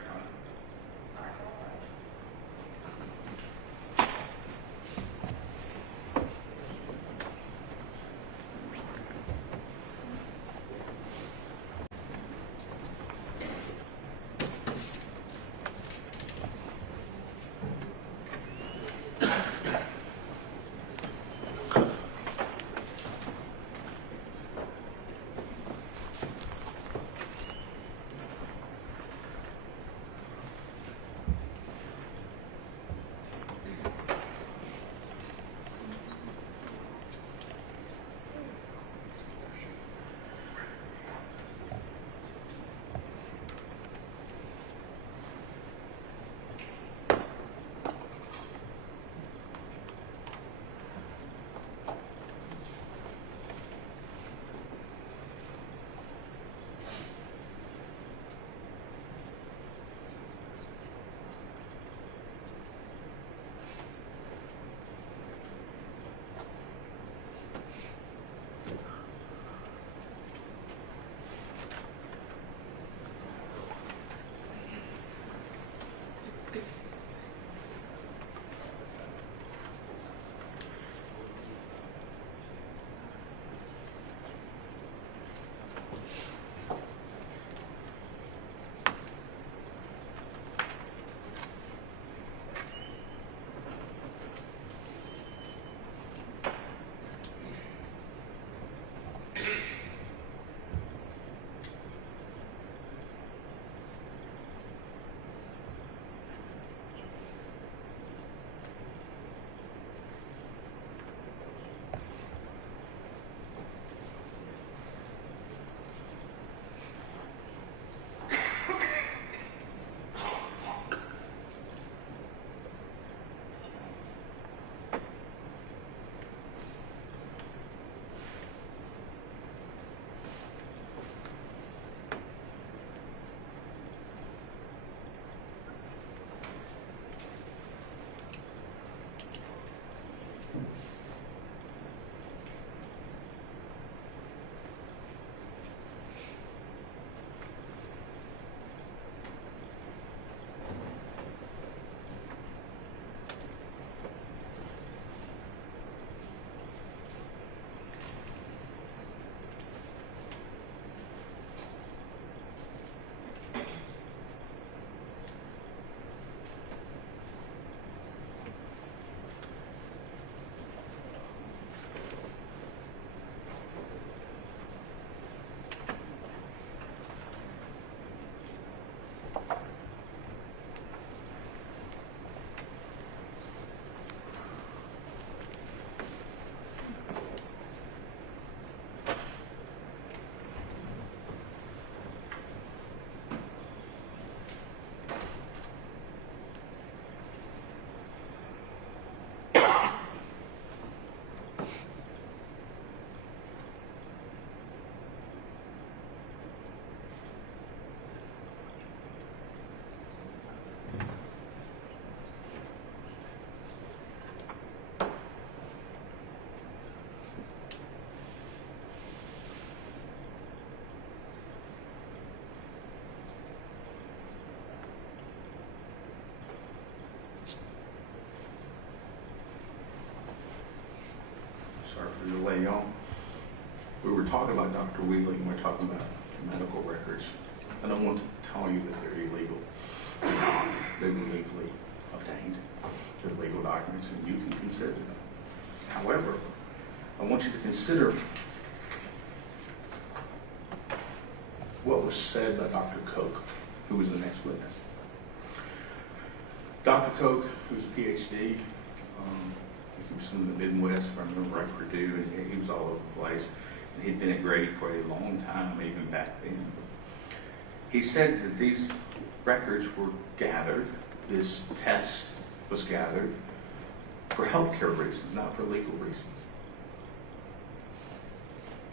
tell y'all, we were talking about Dr. Wheeling, and we're talking about medical records. I don't want to tell you that they're illegal. They've been legally obtained. They're legal documents, and you can consider them. However, I want you to consider what was said by Dr. Koch, who was the next witness. Dr. Koch, who's a PhD, he was from the Midwest, if I remember right, Purdue, and he was all over the place. And he'd been at Grady for a long time, even back then. He said that these records were gathered, this test was gathered for healthcare reasons, not for legal reasons.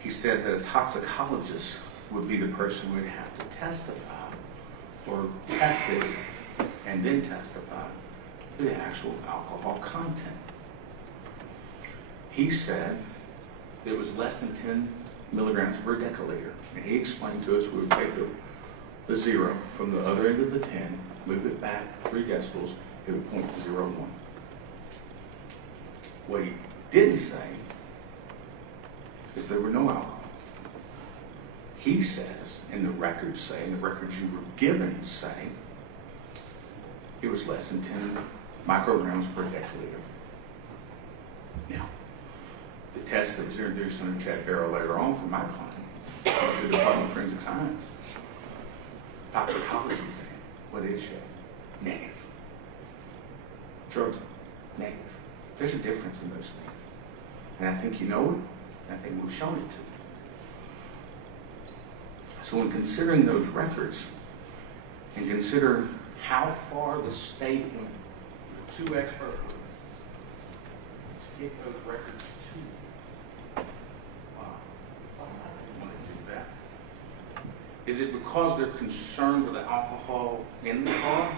He said that a toxicologist would be the person who would have to testify or test it and then testify to the actual alcohol content. He said it was less than 10 milligrams per deciliter. And he explained to us we would take the 0 from the other end of the 10, move it back 3 decibels, it would point to 0.1. What he didn't say is there were no alcohol. He says, and the records say, and the records you were given say, it was less than 10 micrograms per deciliter. Now, the test that was introduced under Chad Barrow later on from my client, the Department of Forensic Science, toxicology exam, what did it show? Negative. Drugs, negative. There's a difference in those things. And I think you know it, and I think we've shown it to you. So when considering those records, and consider how far the state went, the 2 expert witnesses, to get those records to you. Why do they want to do that? Is it because they're concerned with the alcohol in the car,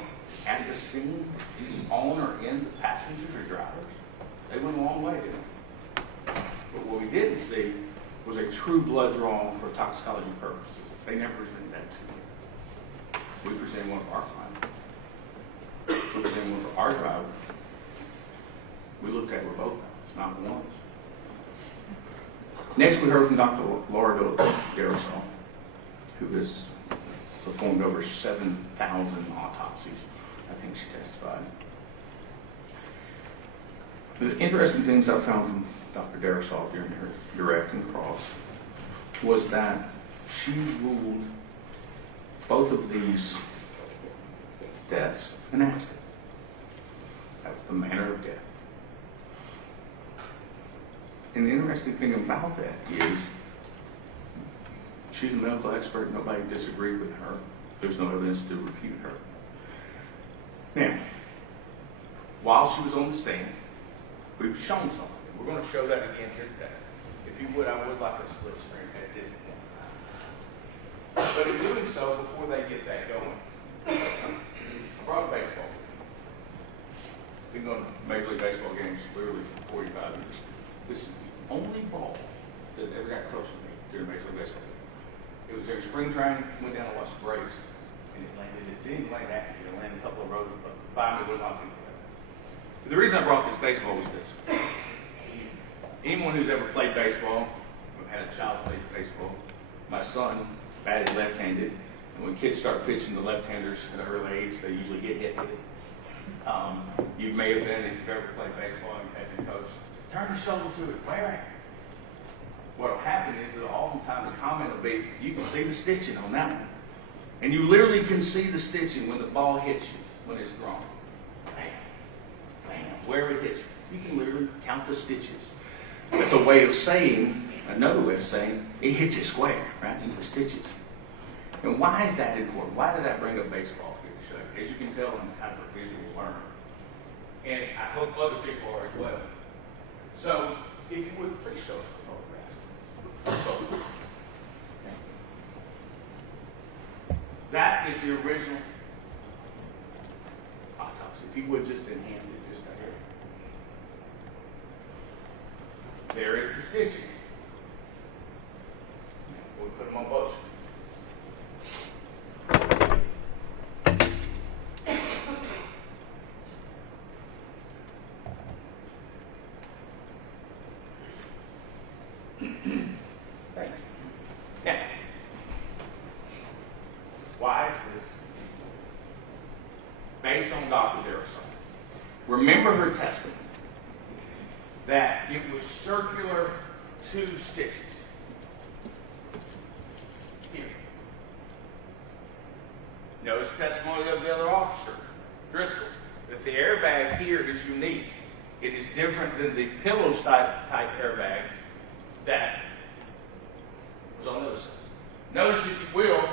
at the scene, on or in the passengers or drivers? They went a long way, didn't they? But what we didn't see was a true blood draw for toxicology purposes. They never presented that to me. We presented one for our client. We presented one for our driver. We looked at it with both. It's not one. Next, we heard from Dr. Laura Garrisol, who has performed over 7,000 autopsies. I think she testified. The interesting things I found from Dr. Garrisol during her direct and cross was that she ruled both of these deaths an accident. That was the manner of death. And the interesting thing about that is she's a medical expert. Nobody disagreed with her. There's no evidence to refute her. Now, while she was on the stand, we've shown something. We're going to show that again here today. If you would, I would like a split screen at this point. But in doing so, before they get that going, I brought baseball. Been going to Major League Baseball games literally for 45 years. This is the only ball that ever got close to me during Major League Baseball. It was during spring training, went down to watch the Braves, and it landed. It didn't land at me. It landed a couple of rows by me, would not be there. The reason I brought this baseball was this. Anyone who's ever played baseball, I've had a child play baseball. My son batted left-handed, and when kids start pitching the left-handers at an early age, they usually get hit with it. You may have been, if you've ever played baseball and had been coached, turn your shoulder to it, right? What will happen is that oftentimes the comment will be, you can see the stitching on that one. And you literally can see the stitching when the ball hits you, when it's thrown. Bam, bam, where it hits you. You can literally count the stitches. That's a way of saying, another way of saying, it hits you square, right, into the stitches. And why is that important? Why did I bring up baseball here to show you? As you can tell, I'm kind of a visual learner. And I hope other people are as well. So, if you would, please show us the photographs. So, that is the original autopsy. If you would just enhance it just right here. There is the stitching. We'll put them on both. Thank you. Now, why is this? Based on Dr. Darrison. Remember her testimony that it was circular 2 stitches. Here. Notice testimony of the other officer, Driscoll, that the airbag here is unique. It is different than the pillow type airbag that was on the other side. Notice, if you will,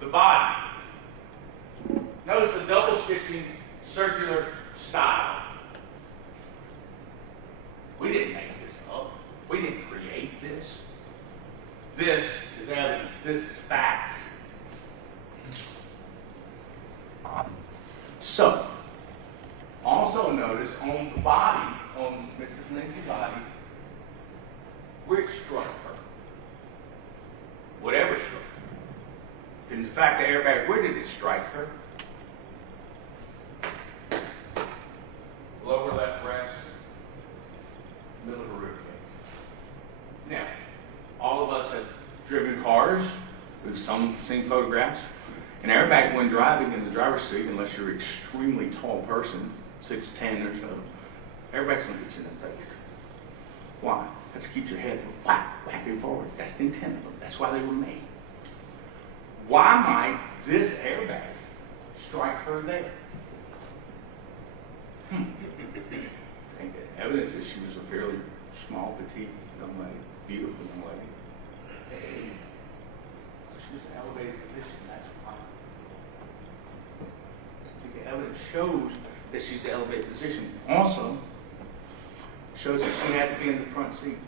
the body. Notice the double stitching circular style. We didn't make this up. We didn't create this. This is evidence. This is facts. So, also notice on the body, on Mrs. Lindsay's body, which struck her. Whatever struck her. In fact, the airbag, where did it strike her? Lower left breast, middle of the rib cage. Now, all of us have driven cars. We've seen photographs. An airbag, when driving in the driver's seat, unless you're an extremely tall person, 6'10" or so, airbag's going to hit you in the face. Why? That's to keep your head from whack, back and forward. That's the intent of them. That's why they were made. Why might this airbag strike her there? I think the evidence is she was a fairly small, petite young lady, beautiful young lady. She was in an elevated position, that's why. I think the evidence shows that she's in an elevated position. Also, shows that she had to be in the front seat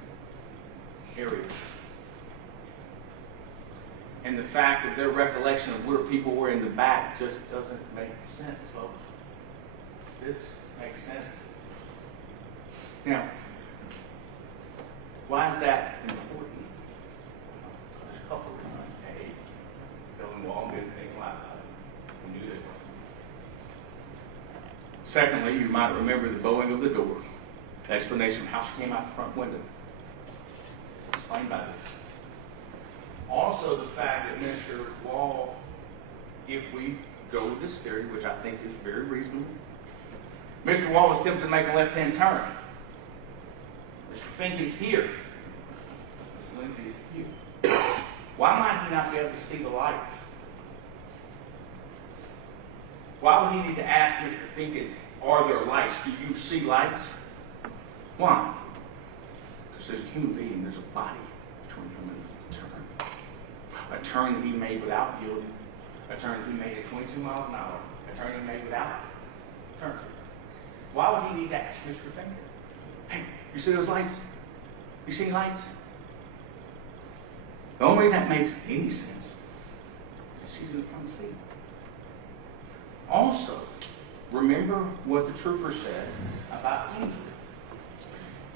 area. And the fact that their recollection of where people were in the back just doesn't make sense, folks. This makes sense. Now, why is that important? There's a couple of reasons. A, Dylan Wong didn't think a lot about it. We knew they weren't. Secondly, you might remember the bowing of the door. The explanation of how she came out the front window. Explained by this. Also, the fact that Mr. Wall, if we go with this theory, which I think is very reasonable, Mr. Wall was tempted to make a left-hand turn. Mr. Finken's here. Ms. Lindsay's here. Why might he not be able to see the lights? Why would he need to ask Mr. Finken, are there lights? Do you see lights? Why? Because there's a human being, there's a body between him and the turn. A turn that he made without yielding. A turn that he made at 22 miles an hour. A turn he made without turn signal. Why would he need to ask Mr. Finken? Hey, you see those lights? You see lights? The only way that makes any sense is she's in the front seat. Also, remember what the trooper said about injury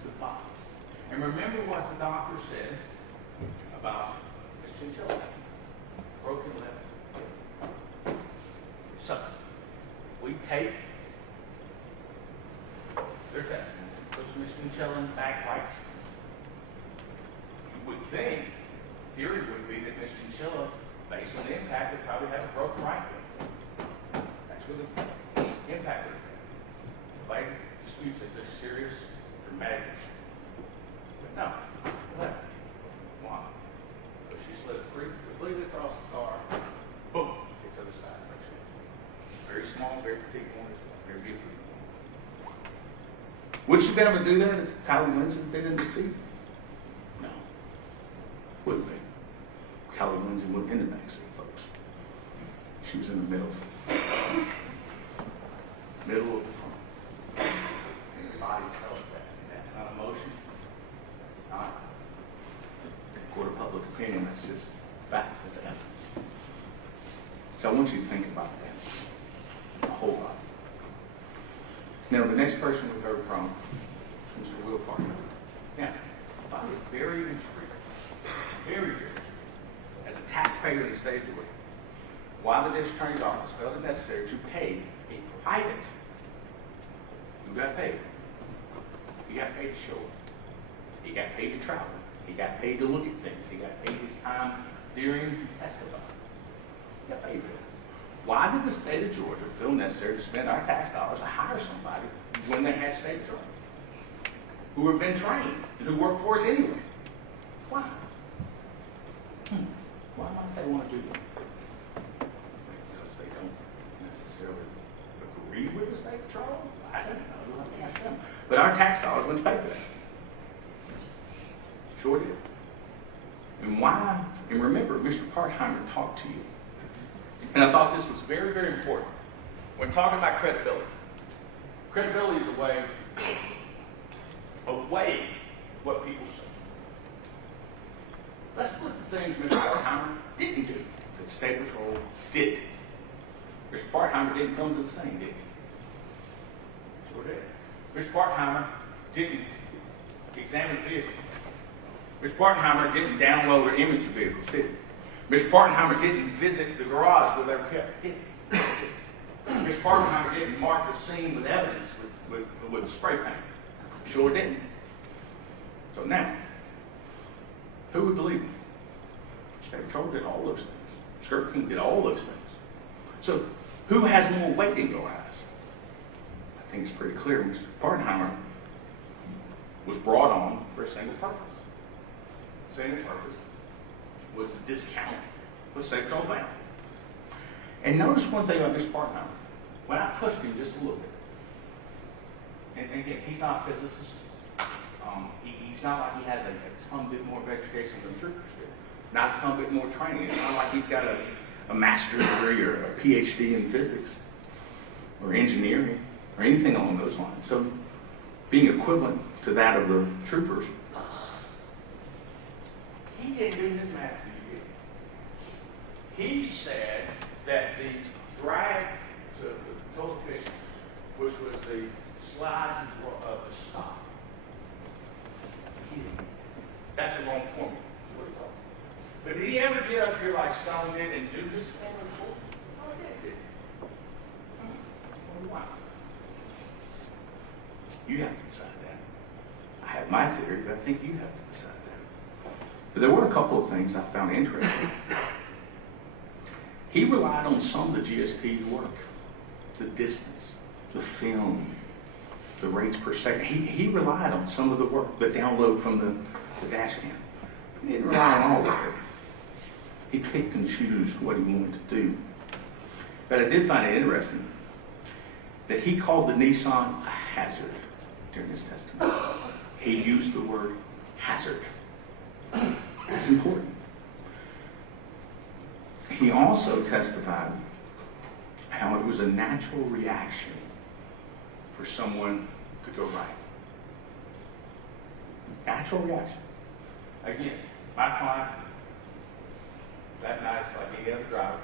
to the body. And remember what the doctor said about Ms. Chinchilla. Broken left. So, we take their testimony, puts Ms. Chinchilla in back rights. You would think, theory would be that Ms. Chinchilla, based on the impact, would probably have a broken right leg. That's where the impact would be. The leg disputes is a serious, dramatic issue. But no, left. Why? So she slid completely across the car, boom, hits the other side. Very small, very petite one, very beautiful. Would she have been able to do that if Kylie Lindsay had been in the seat? No. Wouldn't be. Kylie Lindsay went in the back seat, folks. She was in the middle. Middle of the front. And the body tells us that. And that's not emotion. That's not a court of public opinion. That's just facts. That's evidence. So I want you to think about that. A whole lot. Now, the next person we heard from, Mr. Will Parker. Now, I was very intrigued, very, as a taxpayer in the state of Georgia, why the district attorney's office felt it necessary to pay a private, who got paid? You got paid to show up, a He got paid to travel. He got paid to look at things. He got paid his time during testifying. He got paid for it. Why did the state of Georgia feel necessary to spend our tax dollars to hire somebody when they had state attorneys who have been trained and who work for us anyway? Why? Why might they want to do that? Because they don't necessarily agree with the state patrol? I don't know. You'll have to ask them. But our tax dollars went to pay for that. Sure did. And why? And remember, Mr. Partheimer talked to you. And I thought this was very, very important. When talking about credibility, credibility is a way of weighing what people say. Let's look at the things Mr. Partheimer didn't do that State Patrol did. Mr. Partheimer didn't come to the scene, did he? Sure did. Mr. Partheimer didn't examine the vehicle. Mr. Partheimer didn't download or image the vehicles, did he? Mr. Partheimer didn't visit the garage where they were kept, did he? Mr. Partheimer didn't mark the scene with evidence with spray paint. Sure didn't. So now, who would believe him? State Patrol did all those things. Skirt King did all those things. So, who has more weight in your eyes? I think it's pretty clear. Mr. Partheimer was brought on for a single purpose. Single purpose was to discount what State Patrol found. And notice one thing about Mr. Partheimer. When I pushed him just a little bit, and again, he's not a physicist. He's not like he has a ton bit more of education than troopers do. Not a ton bit more training. It's not like he's got a master's degree or a PhD in physics or engineering or anything along those lines. So being equivalent to that of the troopers, he didn't do his math for you. He said that the drag to the total fish, which was the slide of the stop, that's the wrong formula. But did he ever get up here like Stone did and do this formula before? Oh, yeah, he did. Why? You have to decide that. I have my theory, but I think you have to decide that. But there were a couple of things I found interesting. He relied on some of the GSP's work. The distance, the film, the rates per second. He relied on some of the work, the download from the Dashcam. He didn't rely on all of it. He picked and chose what he wanted to do. But I did find it interesting that he called the Nissan a hazard during his testimony. He used the word hazard. That's important. He also testified how it was a natural reaction for someone to go right. Natural reaction. Again, my client, that night, like any other driver,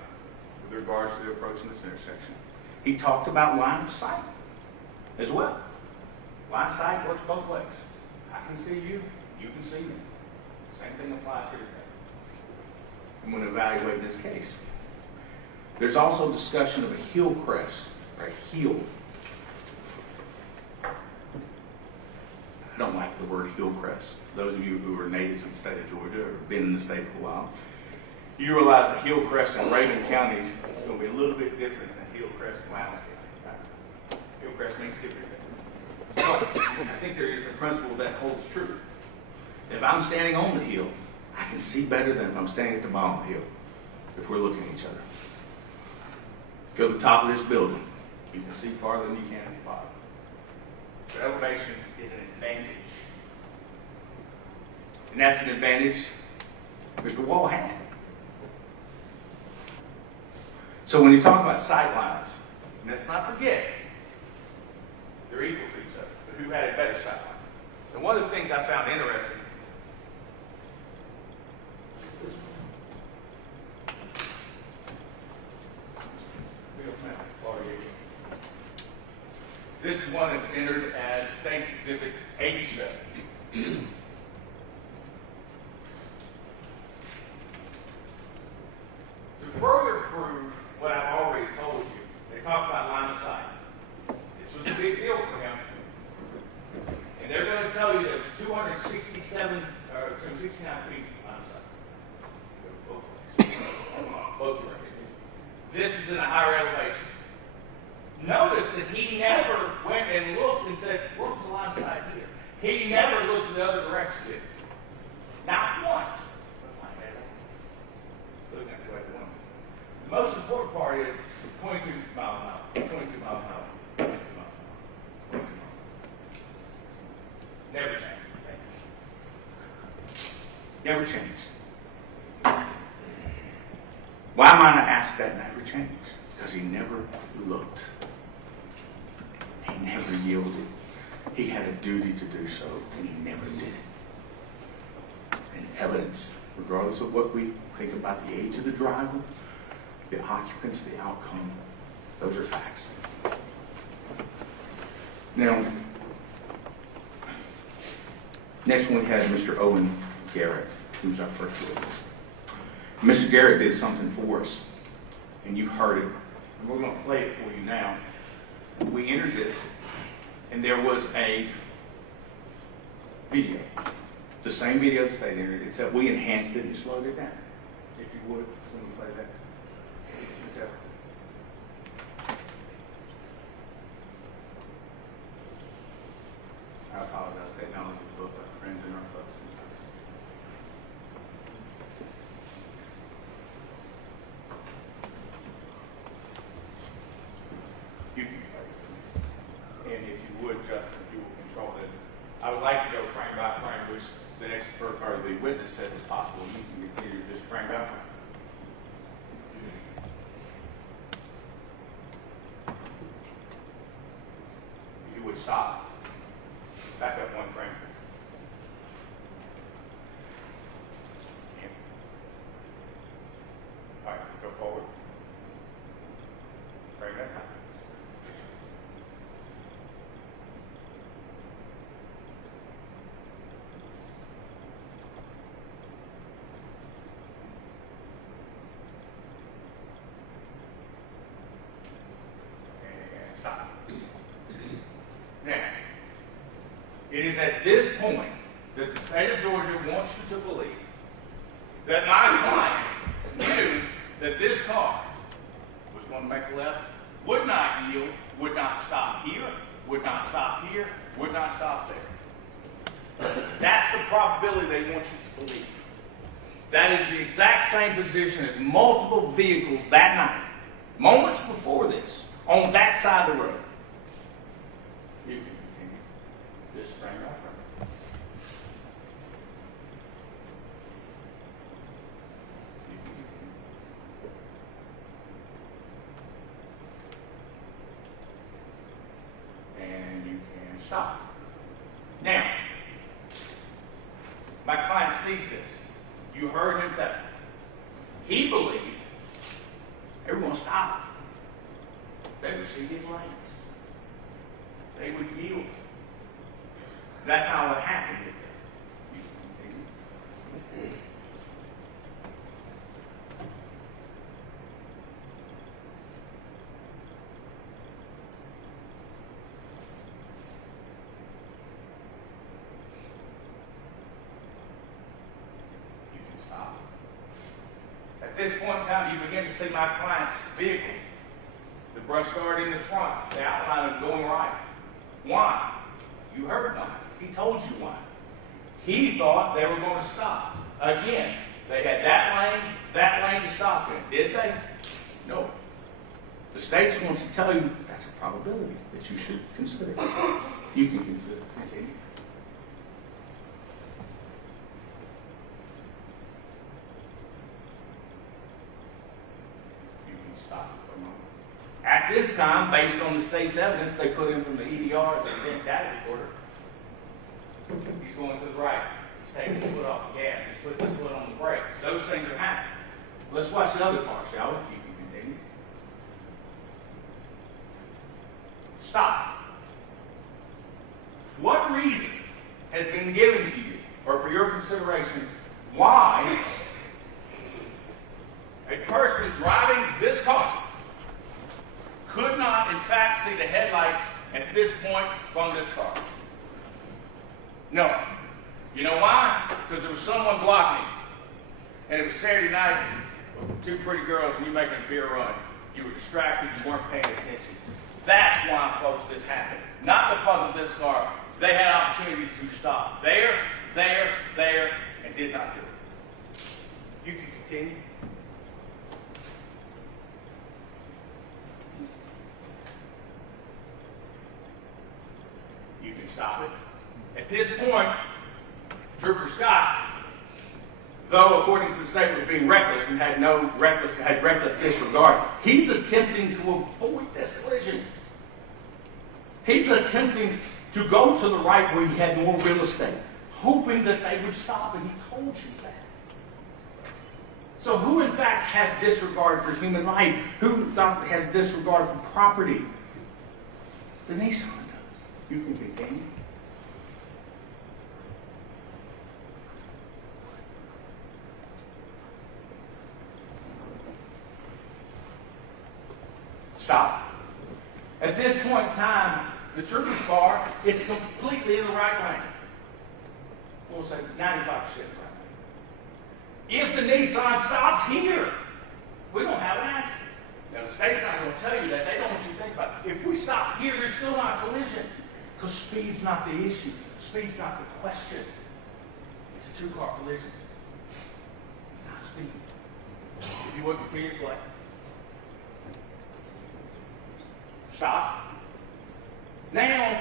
with regards to approaching this intersection, he talked about line of sight as well. Line of sight works both ways. I can see you, you can see me. Same thing applies here today. I'm going to evaluate this case. There's also discussion of a heel crest, or a heel. I don't like the word heel crest. Those of you who are natives of the state of Georgia or been in the state for a while, you realize the heel crest in Raven County is going to be a little bit different than heel crest in Loudoun County. Right? Heel crest means different things. But I think there is a principle that holds true. If I'm standing on the hill, I can see better than if I'm standing at the bottom of the hill, if we're looking at each other. If you're at the top of this building, you can see farther than you can at the bottom. But elevation is an advantage. And that's an advantage Mr. Wall had. So when you talk about sight lines, let's not forget, they're equal to each other, but who had a better sight line? And one of the things I found interesting, this is one that's entered as State's Exhibit 87. To further prove what I've already told you, they talk about line of sight. This was a big deal for him. And they're going to to tell you that it was 267 or 269 feet on the side. Both directions. This is in a higher elevation. Notice that he never went and looked and said, what's the line of sight here? He never looked in the other direction, did he? Not once. Looking at the way one. The most important part is 22 miles an hour. 22 miles an hour. 22 miles an hour. 22 miles. Never changed. Never changed. Why might I ask that never changed? Because he never looked. He never yielded. He had a duty to do so, and he never did it. And evidence, regardless of what we think about the age of the driver, the occupants, the outcome, those are facts. Now, next one we had Mr. Owen Garrett, who's our first witness. Mr. Garrett did something for us, and you heard it. We're going to play it for you now. We entered this, and there was a video. The same video that they entered, except we enhanced it and slowed it down. If you would, someone play that. I apologize. Technology is both our friends and our foes. You can play it. And if you would, Justin, if you will control this. I would like to go frame by frame, which the expert or the witness said was possible. You can continue just frame by frame. If you would stop. Back up one frame. All right, go forward. Frame at a time. Stop. Now, it is at this point that the state of Georgia wants you to believe that my client knew that this car was going to make a left, would not yield, would not stop here, would not stop here, would not stop there. That's the probability they want you to believe. That is the exact same position as multiple vehicles that night, moments before this, on that side of the road. You can continue this frame by frame. You can continue. And you can stop. Now, my client sees this. You heard him testify. He believed everyone stopped. They would see his lights. They would yield. That's how it happened, isn't it? You can continue. You can stop. At this point in time, you begin to see my client's vehicle. The brush guard in the front, the outline of going right. Why? You heard why. He told you why. He thought they were going to stop. Again, they had that lane to stop in. Did they? No. The state wants to tell you that's a probability that you should consider. You can consider. Continue. You can stop for a moment. At this time, based on the state's evidence they put in from the EDR, the event data recorder, he's going to the right. He's taking his foot off the gas. He's putting his foot on the brake. Those things are happening. Let's watch the other part, shall we? You can continue. Stop. What reason has been given to you, or for your consideration, why a person driving this car could not, in fact, see the headlights at this point from this car? No. You know why? Because there was someone blocking. And it was Saturday night, two pretty girls, and you making a beer run. You were distracted, you weren't paying attention. That's why, folks, this happened. Not because of this car. They had opportunity to stop there, and did not do it. You can continue. You can stop it. At this point, Trooper Scott, though according to the state was being reckless and had reckless disregard, he's attempting to avoid this collision. He's attempting to go to the right where he had more real estate, hoping that they would stop, and he told you that. So who in fact has disregard for human life? Who has disregard for property? The Nissan does. You can continue. Stop. At this point in time, the trooper's car is completely in the right lane. We'll say 95% right lane. If the Nissan stops here, we don't have an accident. Now, the state's not going to tell you that. They don't want you to think about it. If we stop here, there's still not a collision. Because speed's not the issue. Speed's not the question. It's a two-car collision. It's not speed. If you would continue to play. Stop. Now,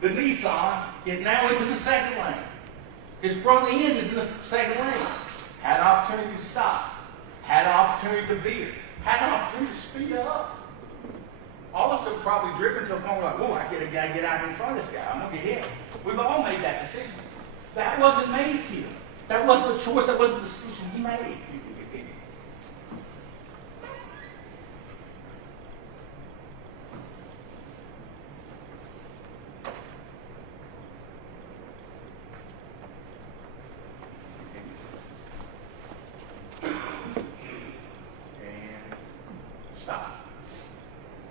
the Nissan is now into the second lane. His front end is in the second lane. Had an opportunity to stop. Had an opportunity to veer. Had an opportunity to speed up. All of us have probably driven to a point like, oh, I gotta get out in front of this guy. I'm gonna get hit. We've all made that decision. That wasn't made here. That wasn't a choice. That wasn't a decision he made. You can continue.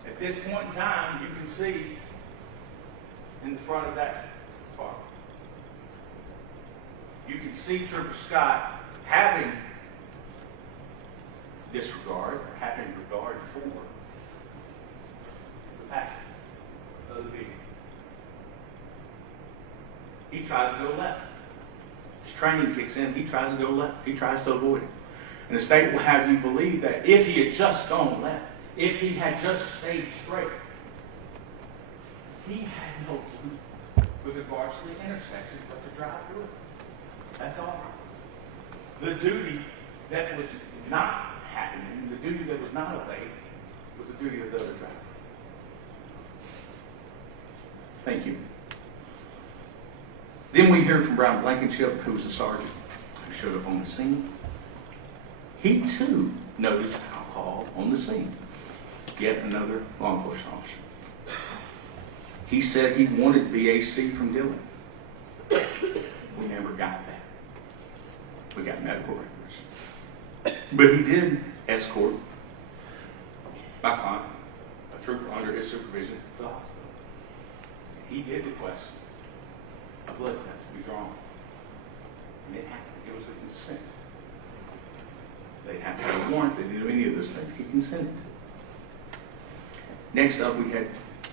At this point in time, you can see in the front of that car. You can see Trooper Scott having disregard, or having regard for the passenger of the vehicle. He tries to go left. His training kicks in, he tries to go left. He tries to avoid it. And the state will have you believe that if he had just gone left, if he had just stayed straight, he had no clue with regards to the intersection but to drive through it. That's all. The duty that was not happening, the duty that was not obeyed, was the duty of the other driver. Thank you. Then we hear from Brown Blankenship, who was the sergeant who showed up on the scene. He too noticed alcohol on the scene. Yet another law enforcement officer. He said he wanted BAC from Dillon. We never got that. We got medical records. But he did escort my client, a trooper under his supervision, to the hospital. He did request a blood test to be drawn. And it happened. It was a consent. They didn't have to have a warrant. They didn't do any of those things. He consented to it. Next up, we had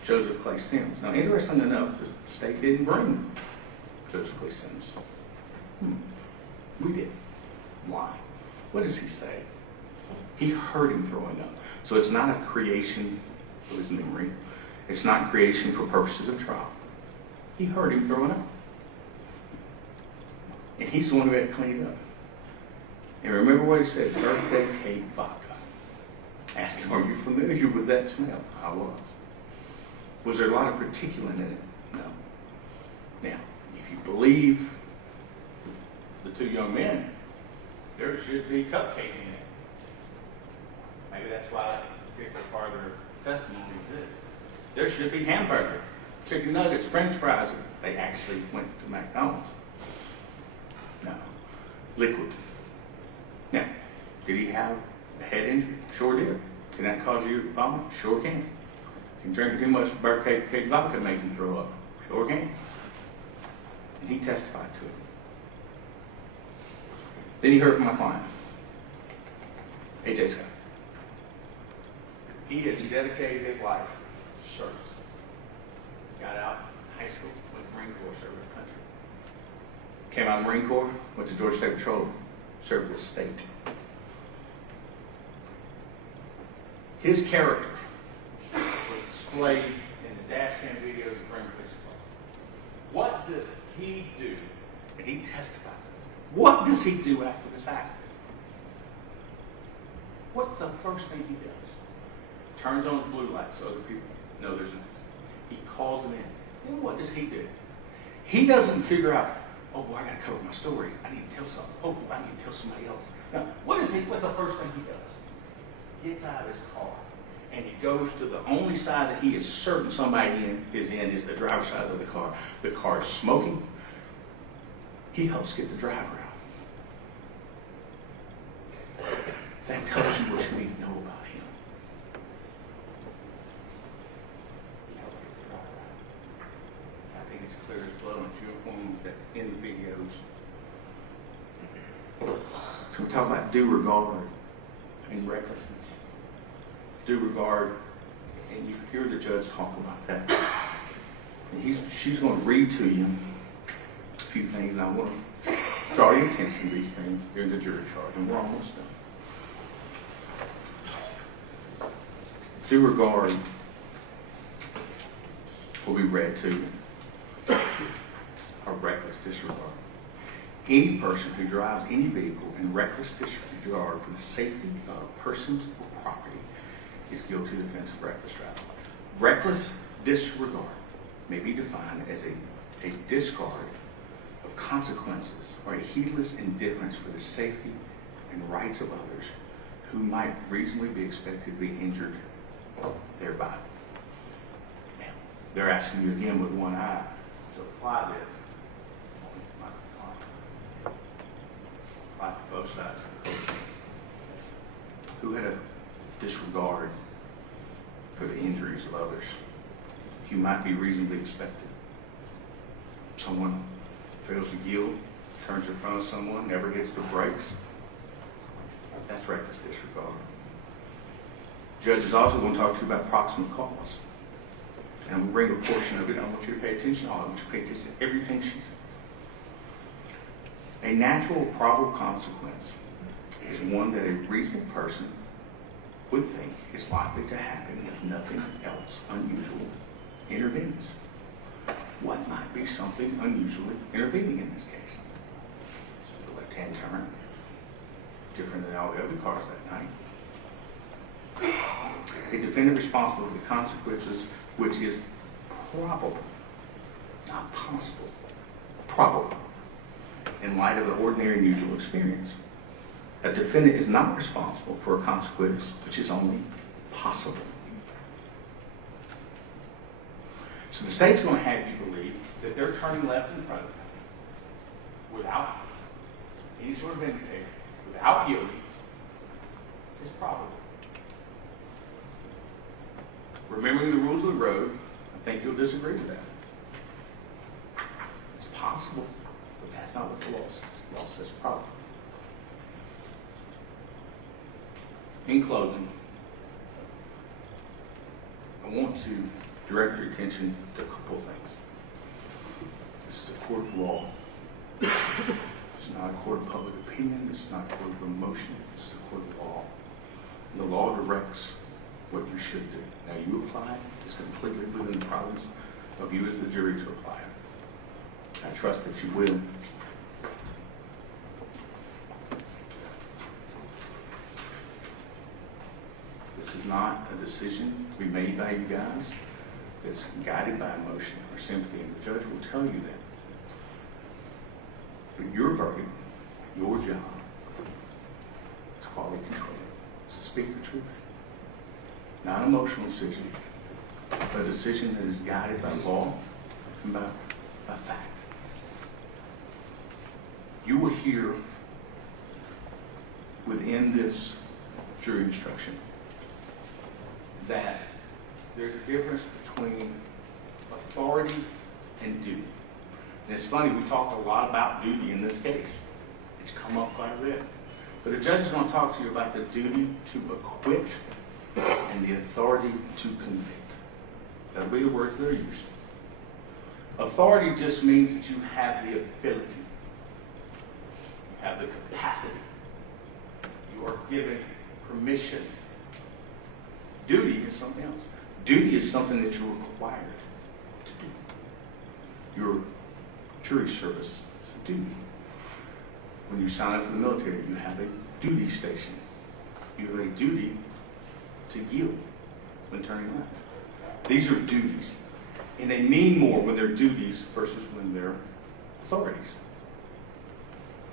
Joseph Clay Sims. Now, interesting enough, the state didn't bring Joseph Clay Sims. We did. Why? What does he say? He heard him throwing up. So it's not a creation of his memory. It's not creation for purposes of trial. He heard him throwing up. And he's the one who had to clean it up. And remember what he said, birthday cake vodka. Asked him, are you familiar with that smell? I was. Was there a lot of particulate in it? No. Now, if you believe the two young men, there should be cupcake in it. Maybe that's why that particular part of their testimony exists. There should be hamburger, chicken nuggets, french fries. They actually went to McDonald's. No. Liquid. Now, did he have a head injury? Sure did. Can that cause you to vomit? Sure can. Can drinking too much birthday cake vodka make you throw up? Sure can. And he testified to it. Then he heard from my client, A.J. Scott. He has dedicated his life to service. Got out of high school, went to the Marine Corps, served the country. Came out of the Marine Corps, went to Georgia State Patrol, served the state. His character was displayed in the Dashcam videos of Green Police Department. What does he do? And he testified. What does he do after this accident? What's the first thing he does? Turns on the blue lights so other people know there's an accident. He calls them in. Then what does he do? He doesn't figure out, oh, boy, I got to cover my story. I need to tell something. Oh, boy, I need to tell somebody else. No, what's the first thing he does? Gets out of his car and he goes to the only side that he is certain somebody is the driver's side of the car. The car is smoking. He helps get the driver out. That tells you what you need to know about him. He helped get the driver out. I think it's clear as blood on his uniform that's in the videos. So we talk about due regard and recklessness. Due regard, and you hear the judge talk about that. And she's going to read to you a few things, and I want to draw your attention to these things during the jury charge, and we're almost done. Due regard will be read to you. A reckless disregard. Any person who drives any vehicle in reckless disregard for the safety of persons or property is guilty of the offense of reckless driving. Reckless disregard may be defined as a discard of consequences or a heedless indifference for the safety and rights of others who might reasonably be expected to be injured thereby. Now, they're asking you again with one eye to apply this. Apply to both sides of the court. Who had a disregard for the injuries of others? You might be reasonably expected. Someone fails to yield, turns in front of someone, never hits the brakes. That's reckless disregard. Judge is also going to talk to you about proximate cause. And I'm going to bring a portion of it. I want you to pay attention to all. I want you to pay attention to everything she says. A natural probable consequence is one that a reasonable person would think is likely to happen if nothing else unusual intervenes. What might be something unusually intervening in this case? The left-hand turn, different than all the other cars that night. A defendant responsible for the consequences, which is probable, not possible, probable, in light of the ordinary and usual experience. A defendant is not responsible for a consequence which is only possible. So the state's going to have you believe that they're turning left in front of them without any sort of indication, without yielding. It's probable. Remembering the rules of the road, I think you'll disagree with that. It's possible, but that's not what the law says. The law says probable. In closing, I want to direct your attention to a couple of things. This is a court of law. This is not a court of public opinion. This is not a court of emotion. This is a court of law. And the law directs what you should do. Now, you apply it. It's completely within the province of you as the jury to apply it. I trust that you will. This is not a decision to be made by you guys that's guided by emotion or sympathy, and the judge will tell you that. But your verdict, your job, is quality control. It's to speak the truth. Not an emotional decision, but a decision that is guided by law and by fact. You will hear within this jury instruction that there's a difference between authority and duty. And it's funny, we talked a lot about duty in this case. It's come up quite a bit. But the judge is going to talk to you about the duty to acquit and the authority to convict. That'll be the words that are used. Authority just means that you have the ability. You have the capacity. You are given permission. Duty is something else. Duty is something that you're required to do. Your jury service is a duty. When you sign up for the military, you have a duty station. You have a duty to yield when turning left. These are duties. And they mean more when they're duties versus when they're authorities.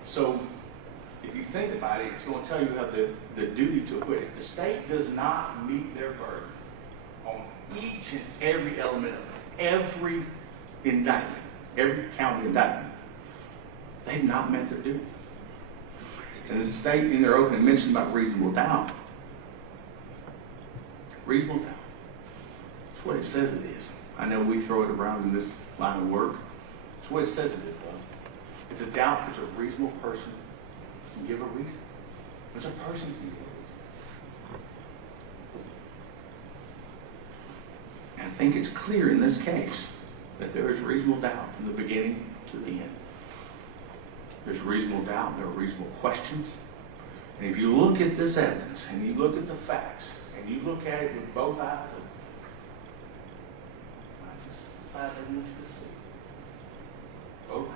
So, if you think about it, it's going to tell you how the duty to acquit. If the state does not meet their burden on each and every element of every indictment, every county indictment, they've not met their duty. And the state, in their opening, mentioned about reasonable doubt. Reasonable doubt. That's what it says it is. I know we throw it around in this line of work. That's what it says it is, though. It's a doubt which a reasonable person can give a reason. Which a person can give a reason. And I think it's clear in this case that there is reasonable doubt from the beginning to the end. There's reasonable doubt, there are reasonable questions. And if you look at this evidence, and you look at the facts, and you look at it with both eyes open, I just decided I want you to see. Both eyes.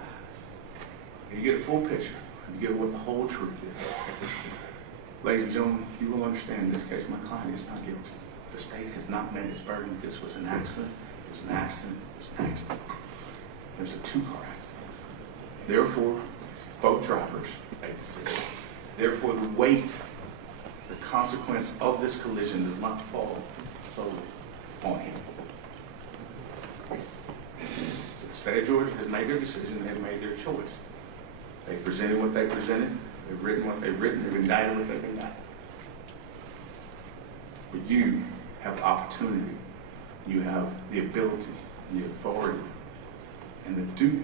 And you get a full picture, and you get what the whole truth is. Ladies and gentlemen, you will understand in this case, my client is not guilty. The state has not met its burden. This was an accident. It was an accident. It was an accident. There's a two-car accident. Therefore, both drivers make decisions. Therefore, the weight, the consequence of this collision does not fall solely on him. The state of Georgia has made their decision. They've made their choice. They presented what they presented. They've written what they've written. They've indicted what they've indicted. But you have the opportunity. You have the ability, the authority, and the duty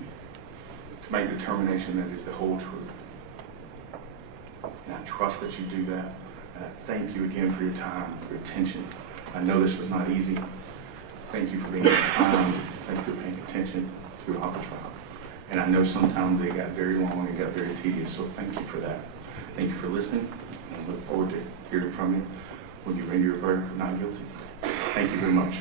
to make a determination that is the whole truth. And I trust that you do that. And I thank you again for your time, your attention. I know this was not easy. Thank you for being kind. Thank you for paying attention throughout the trial. And I know sometimes they got very long, it got very tedious, so thank you for that. Thank you for listening, and I look forward to hearing from you when you render your verdict not guilty. Thank you very much.